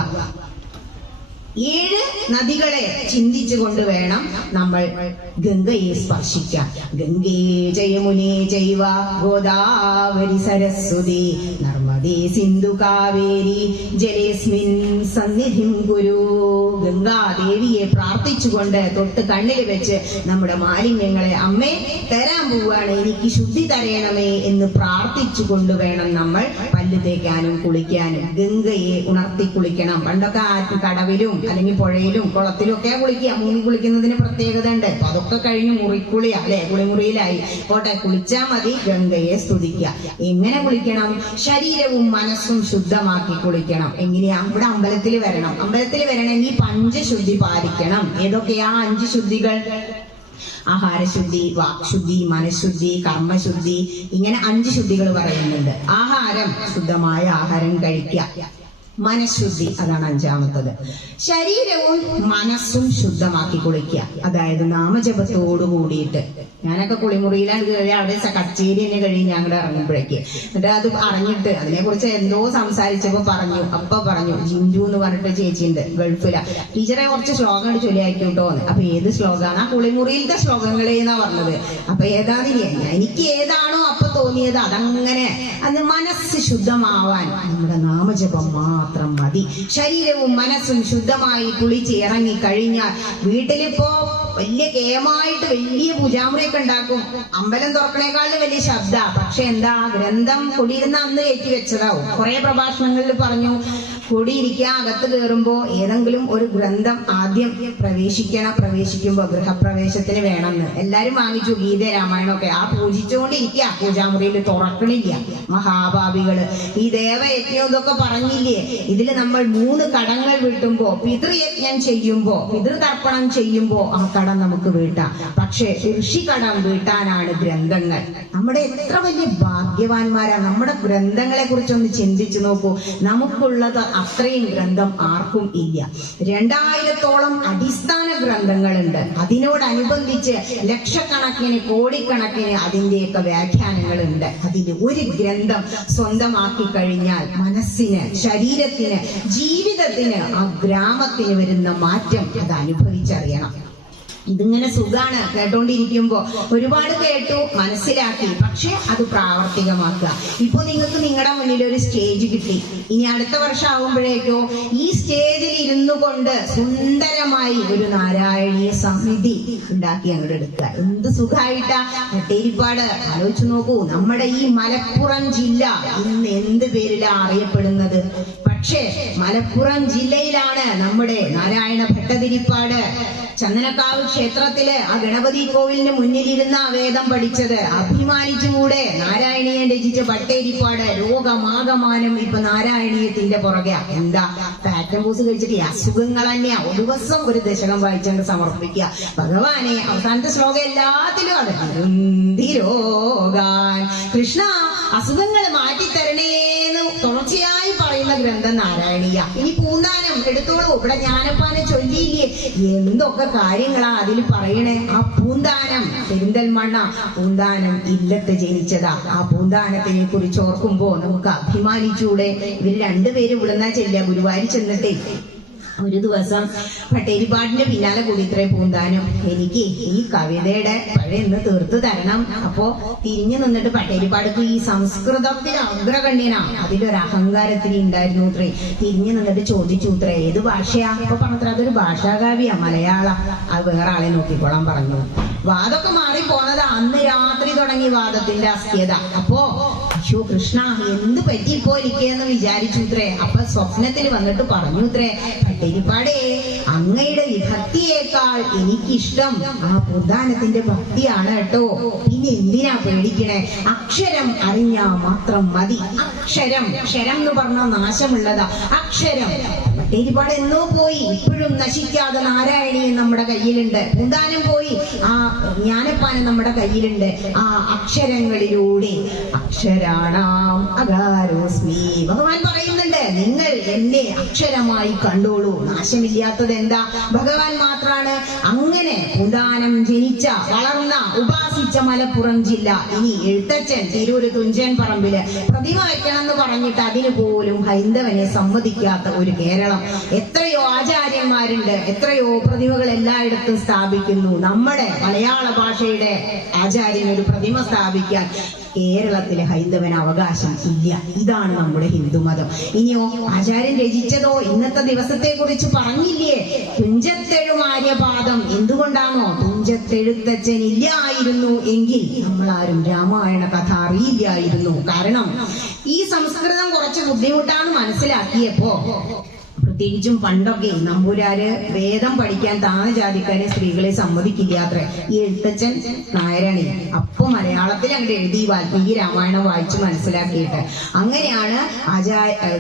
7 നദികളെ ചിന്തിച്ചുകൊണ്ട് വേണം നമ്മൾ ഗംഗയെ സ്പർശിക്കാൻ. ഗംഗേ ജയമുനേ ജൈവ ഗോദാവരി സരസ്വതി നർമ്മദേ സിന്ധു കാവേരി ജലേസ്മിൻ സന്നിധിം കുരു. ഗംഗാദേവിയെ പ്രാർത്ഥിച്ചുകൊണ്ട് തൊട്ട് കണ്ണിൽ വെച്ച് നമ്മുടെ മാലിന്യങ്ങളെ അമ്മേ തരാൻ പോവുകയാണ്, എനിക്ക് ശുദ്ധി തരയണമേ എന്ന് പ്രാർത്ഥിച്ചുകൊണ്ട് വേണം നമ്മൾ പല്ല് തേക്കാനും കുളിക്കാനും. ഗംഗയെ ഉണർത്തി കുളിക്കണം. പണ്ടൊക്കെ കടവിലും അല്ലെങ്കിൽ പുഴയിലും കുളത്തിലും ഒക്കെ കുളിക്കുക. മുങ്ങി കുളിക്കുന്നതിന് പ്രത്യേകത ഉണ്ട്. അപ്പൊ അതൊക്കെ കഴിഞ്ഞ് മുറിക്കുളിയാ അല്ലെ, കുളിമുറിയിലായി പോട്ടെ, കുളിച്ചാ മതി. ഗംഗയെ സ്തുതിക്കുക. എങ്ങനെ കുളിക്കണം? ശരീരവും മനസ്സും ശുദ്ധമാക്കി കുളിക്കണം. എങ്ങനെയാ? ഇവിടെ അമ്പലത്തിൽ വരണം. അമ്പലത്തിൽ വരണമെങ്കിൽ 5 ശുദ്ധി പാലിക്കണം. ഏതൊക്കെയാ 5 ശുദ്ധികൾ? ആഹാരശുദ്ധി, വാക്ശുദ്ധി, മനഃശുദ്ധി, കർമ്മശുദ്ധി, ഇങ്ങനെ 5 ശുദ്ധികൾ പറയുന്നുണ്ട്. ആഹാരം, ശുദ്ധമായ ആഹാരം കഴിക്കുക. മനഃശുദ്ധി, അതാണ് 5ാമത്തത്. ശരീരവും മനസ്സും ശുദ്ധമാക്കി കുളിക്കുക, അതായത് നാമജപത്തോട് കൂടിയിട്ട്. ഞാനൊക്കെ കുളിമുറിയിലാണ് കയറി, അവിടെ കച്ചേരി തന്നെ കഴിയും ഞങ്ങളുടെ ഇറങ്ങുമ്പോഴേക്ക്. എന്നിട്ട് അത് അറിഞ്ഞിട്ട് അതിനെ കുറിച്ച് എന്തോ സംസാരിച്ചപ്പോ പറഞ്ഞു ജിൻഡു എന്ന് പറഞ്ഞിട്ട് ചേച്ചിയുണ്ട് ഗൾഫില, ടീച്ചറെ കുറച്ച് ശ്ലോകം ചൊല്ലിയായിക്കോട്ടോന്ന്. അപ്പൊ ഏത് ശ്ലോകമാണ്? ആ കുളിമുറിയിലത്തെ ശ്ലോകങ്ങളേന്നാ പറഞ്ഞത്. അപ്പൊ ഏതാതിരില്ല, എനിക്ക് ഏതാണോ അപ്പൊ തോന്നിയത് അതങ്ങനെ. അത് മനസ്സ് ശുദ്ധമാവാൻ നമ്മുടെ നാമജപം മാത്രം മതി. ശരീരവും മനസ്സും ശുദ്ധമായി കുളിച്ച് ഇറങ്ങി കഴിഞ്ഞാൽ വീട്ടിലിപ്പോ വലിയ കേമായിട്ട് വലിയ പൂജാമുറിയൊക്കെ ഉണ്ടാക്കും. അമ്പലം തുറക്കണേക്കാളും വലിയ ശബ്ദ. പക്ഷെ എന്താ, ഗ്രന്ഥം കൊടിയിരുന്ന അന്ന് കയറ്റി വെച്ചതാവും. കുറെ പ്രഭാഷണങ്ങളിൽ പറഞ്ഞു, കൊടിയിരിക്കാൻ അകത്ത് കയറുമ്പോ ഏതെങ്കിലും ഒരു ഗ്രന്ഥം ആദ്യം പ്രവേശിക്കുമ്പോ ഗൃഹപ്രവേശത്തിന് വേണമെന്ന്. എല്ലാരും വാങ്ങിച്ചു ഗീത, രാമായണമൊക്കെ. ആ പൂജിച്ചുകൊണ്ടിരിക്കുക, പൂജാമുറിയിൽ തുറക്കണില്ല. മഹാഭാവികള് ഈ ദേവയജ്ഞം ഇതൊക്കെ പറഞ്ഞില്ലേ, ഇതിൽ നമ്മൾ 3 കടങ്ങൾ വീട്ടുമ്പോ, പിതൃയജ്ഞം ചെയ്യുമ്പോ, പിതൃതർപ്പണം ചെയ്യുമ്പോ ആ കടം നമുക്ക് വീട്ടാം. പക്ഷെ ഋഷി കടം വീട്ടാനാണ് ഗ്രന്ഥങ്ങൾ. നമ്മുടെ എത്ര വലിയ ഭാഗ്യവാന്മാരാ. നമ്മുടെ ഗ്രന്ഥങ്ങളെ കുറിച്ചൊന്ന് ചിന്തിച്ചു നോക്കൂ. നമുക്കുള്ളത് അത്രയും ഗ്രന്ഥം ആർക്കും ഇല്ല. 2000-ഓളം അടിസ്ഥാന ഗ്രന്ഥങ്ങളുണ്ട്. അതിനോടനുബന്ധിച്ച് ലക്ഷക്കണക്കിന് കോടിക്കണക്കിന് അതിന്റെയൊക്കെ വ്യാഖ്യാനങ്ങളുണ്ട്. അതിൽ ഒരു ഗ്രന്ഥം സ്വന്തമാക്കി കഴിഞ്ഞാൽ മനസ്സിന്, ശരീരത്തിന്, ജീവിതത്തിന്, ആ ഗ്രാമത്തിന് വരുന്ന മാറ്റം അത് അനുഭവിച്ചറിയണം. ഇതിങ്ങനെ സുഖാണ് കേട്ടോണ്ടിരിക്കുമ്പോ. ഒരുപാട് കേട്ടു, മനസ്സിലാക്കി, പക്ഷെ അത് പ്രാവർത്തികമാക്കുക. ഇപ്പൊ നിങ്ങൾക്ക് നിങ്ങളുടെ മുന്നിൽ ഒരു സ്റ്റേജ് കിട്ടി. ഇനി അടുത്ത വർഷം ആകുമ്പോഴേക്കോ ഈ സ്റ്റേജിൽ ഇരുന്നു കൊണ്ട് സുന്ദരമായി ഒരു നാരായണീയ സമിതി ഉണ്ടാക്കി അങ്ങോട്ട് എടുക്കുക. എന്ത് സുഖമായിട്ടാ. എട്ടേരിപ്പാട് ആലോചിച്ചു നോക്കൂ. നമ്മുടെ ഈ മലപ്പുറം ജില്ല ഇന്ന് എന്ത് പേരിലാ അറിയപ്പെടുന്നത്? പക്ഷേ മലപ്പുറം ജില്ലയിലാണ് നമ്മുടെ നാരായണ ഭട്ടതിരിപ്പാട് ചന്ദനക്കാവ് ക്ഷേത്രത്തില് ആ ഗണപതി കോവിലിന് മുന്നിലിരുന്ന വേദം പഠിച്ചത്. അഭിമാനിച്ചുകൂടെ? നാരായണീയൻ രചിച്ച ഭട്ടതിരിപ്പാട് ലോകമാകമാനം ഇപ്പൊ നാരായണീയത്തിന്റെ പുറകെ. എന്താ, പാറ്റം പൂസ് കഴിച്ചിട്ട് അസുഖങ്ങൾ തന്നെയാ. ഒരു ദിവസം ഒരു ദശകം വായിച്ചുകൊണ്ട് സമർപ്പിക്കുക. ഭഗവാനെ അവസാനത്തെ ശ്ലോകം എല്ലാത്തിലും അത് രോഗാൻ കൃഷ്ണ അസുഖങ്ങൾ മാറ്റിത്തരണേന്ന് തുടർച്ചയായി പറയുന്ന ഗ്രന്ഥം നാരായണീയ. ഇനി പൂന്താനം എടുത്തോളൂ. ഇവിടെ ജ്ഞാനപ്പാനെ ചൊല്ലിയില്ലേ, എന്തൊക്കെ കാര്യങ്ങളാ അതിൽ പറയണേ. ആ പൂന്താനം, പെരിന്തൽമണ്ണ പൂന്താനം ഇല്ലത്ത് ജനിച്ചതാ. ആ പൂന്താനത്തിനെ കുറിച്ച് ഓർക്കുമ്പോ നമുക്ക് അഭിമാനിച്ചൂടെ? ഇവര് രണ്ടുപേരും ഇവിടുന്നാ ചെല്ലുക. ഗുരുവായൂർ ചെന്നിട്ടേ ഒരു ദിവസം പട്ടേരിപ്പാടിന്റെ പിന്നാലെ കൂടി ഇത്രേ പൂന്താനം, എനിക്ക് ഈ കവിതയുടെ പഴയെന്ന് തീർത്തു തരണം. അപ്പോ തിരിഞ്ഞു നിന്നിട്ട് പട്ടേരിപ്പാടത്ത് ഈ സംസ്കൃതത്തിന് അഗ്രഗണ്യനാ, അതിലൊരു അഹങ്കാരത്തിന് ഉണ്ടായിരുന്നു ഇത്രേ. തിരിഞ്ഞു നിന്നിട്ട് ചോദിച്ചു ഇത്രേ, ഏത് ഭാഷയാ? അപ്പൊ പറഞ്ഞത്ര അതൊരു ഭാഷാകാവ്യ, മലയാള. അത് വേറെ ആളെ നോക്കിക്കോളാൻ പറഞ്ഞു. വാദമൊക്കെ മാറി പോന്നതാ. അന്ന് രാത്രി തുടങ്ങി വാദത്തിന്റെ അസ്ഥ്യത. അപ്പോ അയ്യോ കൃഷ്ണ, എന്ത് പറ്റിപ്പോ എനിക്കെന്ന് വിചാരിച്ചു ഇത്രേ. അപ്പൊ സ്വപ്നത്തിൽ വന്നിട്ട് പറഞ്ഞു ഇത്രേ, പട്ടേരിപ്പാടേ, അങ്ങയുടെ വിഭക്തിയേക്കാൾ എനിക്കിഷ്ടം ആ പൂന്താനത്തിന്റെ ഭക്തിയാണ് കേട്ടോ. പിന്നെ എന്തിനാ പേടിക്കണേ? അക്ഷരം അറിഞ്ഞാ മാത്രം മതി. അക്ഷരം, ക്ഷരം എന്ന് പറഞ്ഞാൽ നാശമുള്ളതാ. അക്ഷരം പട്ടേരിപ്പാട് എന്നോ പോയി, ഇപ്പോഴും നശിക്കാതെ നാരായണീയം നമ്മുടെ കയ്യിലുണ്ട്. പൂന്താനം പോയി, ആ ജ്ഞാനപ്പാനം നമ്മുടെ കയ്യിലുണ്ട്. ആ അക്ഷരങ്ങളിലൂടെ അക്ഷരാണാം അകാരോസ്മി ഭഗവാൻ പറയുന്നുണ്ട്, നിങ്ങൾ എന്നെ അക്ഷരമായി കണ്ടോളൂ. നാശമില്ലാത്തത് എന്താ? ഭഗവാൻ മാത്രാണ്. അങ്ങനെ പൂന്താനം ജനിച്ച, വളർന്ന, ഉപാസിച്ച മലപ്പുറം ജില്ല. ഇനി എഴുത്തച്ഛൻ തിരൂര് തുഞ്ചൻ പറമ്പില് പ്രതിമ വെക്കണം എന്ന് പറഞ്ഞിട്ട് അതിന് പോലും ഹൈന്ദവനെ സമ്മതിക്കാത്ത ഒരു കേരളം. എത്രയോ ആചാര്യന്മാരുണ്ട്, എത്രയോ പ്രതിമകൾ എല്ലായിടത്തും സ്ഥാപിക്കുന്നു. നമ്മുടെ മലയാള ഭാഷയുടെ ആചാര്യൻ ഒരു പ്രതിമ സ്ഥാപിക്കാൻ കേരളത്തിലെ ഹൈന്ദവന് അവകാശം ഇല്ല. ഇതാണ് നമ്മുടെ ഹിന്ദുമതം. ഇനിയോ ആചാര്യൻ രചിച്ചതോ ഇന്നത്തെ ദിവസത്തെ കുറിച്ച് പറഞ്ഞില്ലേ, തുഞ്ചത്തെഴുമാര്യപാദം. എന്തുകൊണ്ടാണോ? തുഞ്ചത്തെഴുത്തച്ഛൻ ഇല്ലായിരുന്നു എങ്കിൽ നമ്മളാരും രാമായണ കഥ അറിയില്ലായിരുന്നു. കാരണം ഈ സംസ്കൃതം കുറച്ച് ബുദ്ധിമുട്ടാണ് മനസ്സിലാക്കിയപ്പോ. പ്രത്യേകിച്ചും പണ്ടൊക്കെ നമ്പൂരാര് വേദം പഠിക്കാൻ താഴ്ന്ന ജാതിക്കാരെ സ്ത്രീകളെ സമ്മതിക്കില്ല അത്രേ. ഈ എഴുത്തച്ഛൻ നായരണി അപ്പൊ മലയാളത്തിൽ അങ്ങോട്ട് എഴുതി വാൽമീകി രാമായണം വായിച്ച് മനസ്സിലാക്കിയിട്ട് അങ്ങനെയാണ്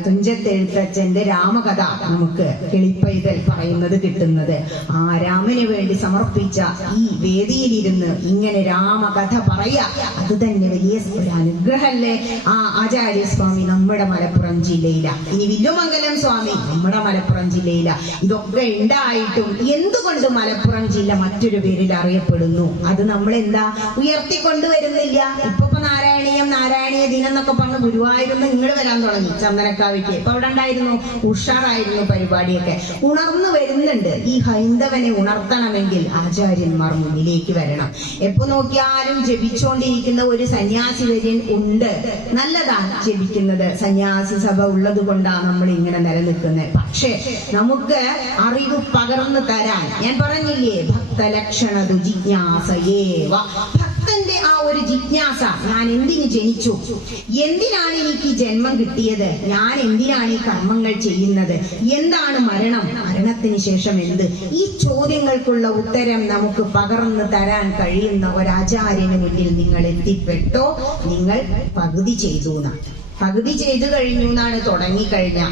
തുഞ്ചത്തെഴുത്തച്ഛന്റെ രാമകഥ നമുക്ക് കിളിപ്പൈതൽ പറയുന്നത് കിട്ടുന്നത്. ആ രാമന് വേണ്ടി സമർപ്പിച്ച ഈ വേദിയിലിരുന്ന് ഇങ്ങനെ രാമകഥ പറയാ, അത് തന്നെ വലിയ ഒരു അനുഗ്രഹല്ലേ. ആ ആചാര്യസ്വാമി നമ്മുടെ മലപ്പുറം ജില്ലയില. ഇനി വില്ലുമംഗലം സ്വാമി നമ്മുടെ മലപ്പുറം ജില്ലയില. ഇതൊക്കെ ഉണ്ടായിട്ടും എന്തുകൊണ്ട് മലപ്പുറം ജില്ല മറ്റൊരു പേരിൽ അറിയപ്പെടുന്നു? അത് നമ്മളെന്താ ഉയർത്തിക്കൊണ്ടുവരുന്നില്ല? ഇപ്പൊ നാരായണീയ ദിനം എന്നൊക്കെ പറഞ്ഞ് ഗുരുവായൂരിന്ന് ഇങ്ങോട്ട് വരാൻ തുടങ്ങി. ചന്ദനക്കാവിക്ക് ഇപ്പൊ അവിടെ ഉണ്ടായിരുന്നു, ഉഷാറായിരുന്നു പരിപാടിയൊക്കെ. ഉണർന്നു വരുന്നുണ്ട്. ഈ ഹൈന്ദവനെ ഉണർത്തണമെങ്കിൽ ആചാര്യന്മാർ മുന്നിലേക്ക് വരണം. എപ്പോ നോക്കിയാലും ജപിച്ചുകൊണ്ടിരിക്കുന്ന ഒരു സന്യാസി വര്യൻ ഉണ്ട്. നല്ലതാണ് ജപിക്കുന്നത്, സന്യാസി സഭ ഉള്ളത് കൊണ്ടാണ് നമ്മൾ ഇങ്ങനെ നിലനിൽക്കുന്നത്. പക്ഷെ നമുക്ക് അറിവ് പകർന്നു തരാൻ ഞാൻ പറഞ്ഞില്ലേ, ഭക്തലക്ഷണതു ജിജ്ഞാസയേവ. ഭക്തന്റെ ആ ഒരു ജിജ്ഞാസ, ഞാൻ എന്തിനു ജനിച്ചു, എന്തിനാണ് എനിക്ക് ജന്മം കിട്ടിയത്, ഞാൻ എന്തിനാണ് ഈ കർമ്മങ്ങൾ ചെയ്യുന്നത്, എന്താണ് മരണം, മരണത്തിന് ശേഷം എന്ത്, ഈ ചോദ്യങ്ങൾക്കുള്ള ഉത്തരം നമുക്ക് പകർന്നു തരാൻ കഴിയുന്ന ഒരാചാര്യന് മുന്നിൽ നിങ്ങൾ എത്തിപ്പെട്ടോ, നിങ്ങൾ പകുതി ചെയ്തു കഴിഞ്ഞു എന്നാണ് തുടങ്ങിക്കഴിഞ്ഞ.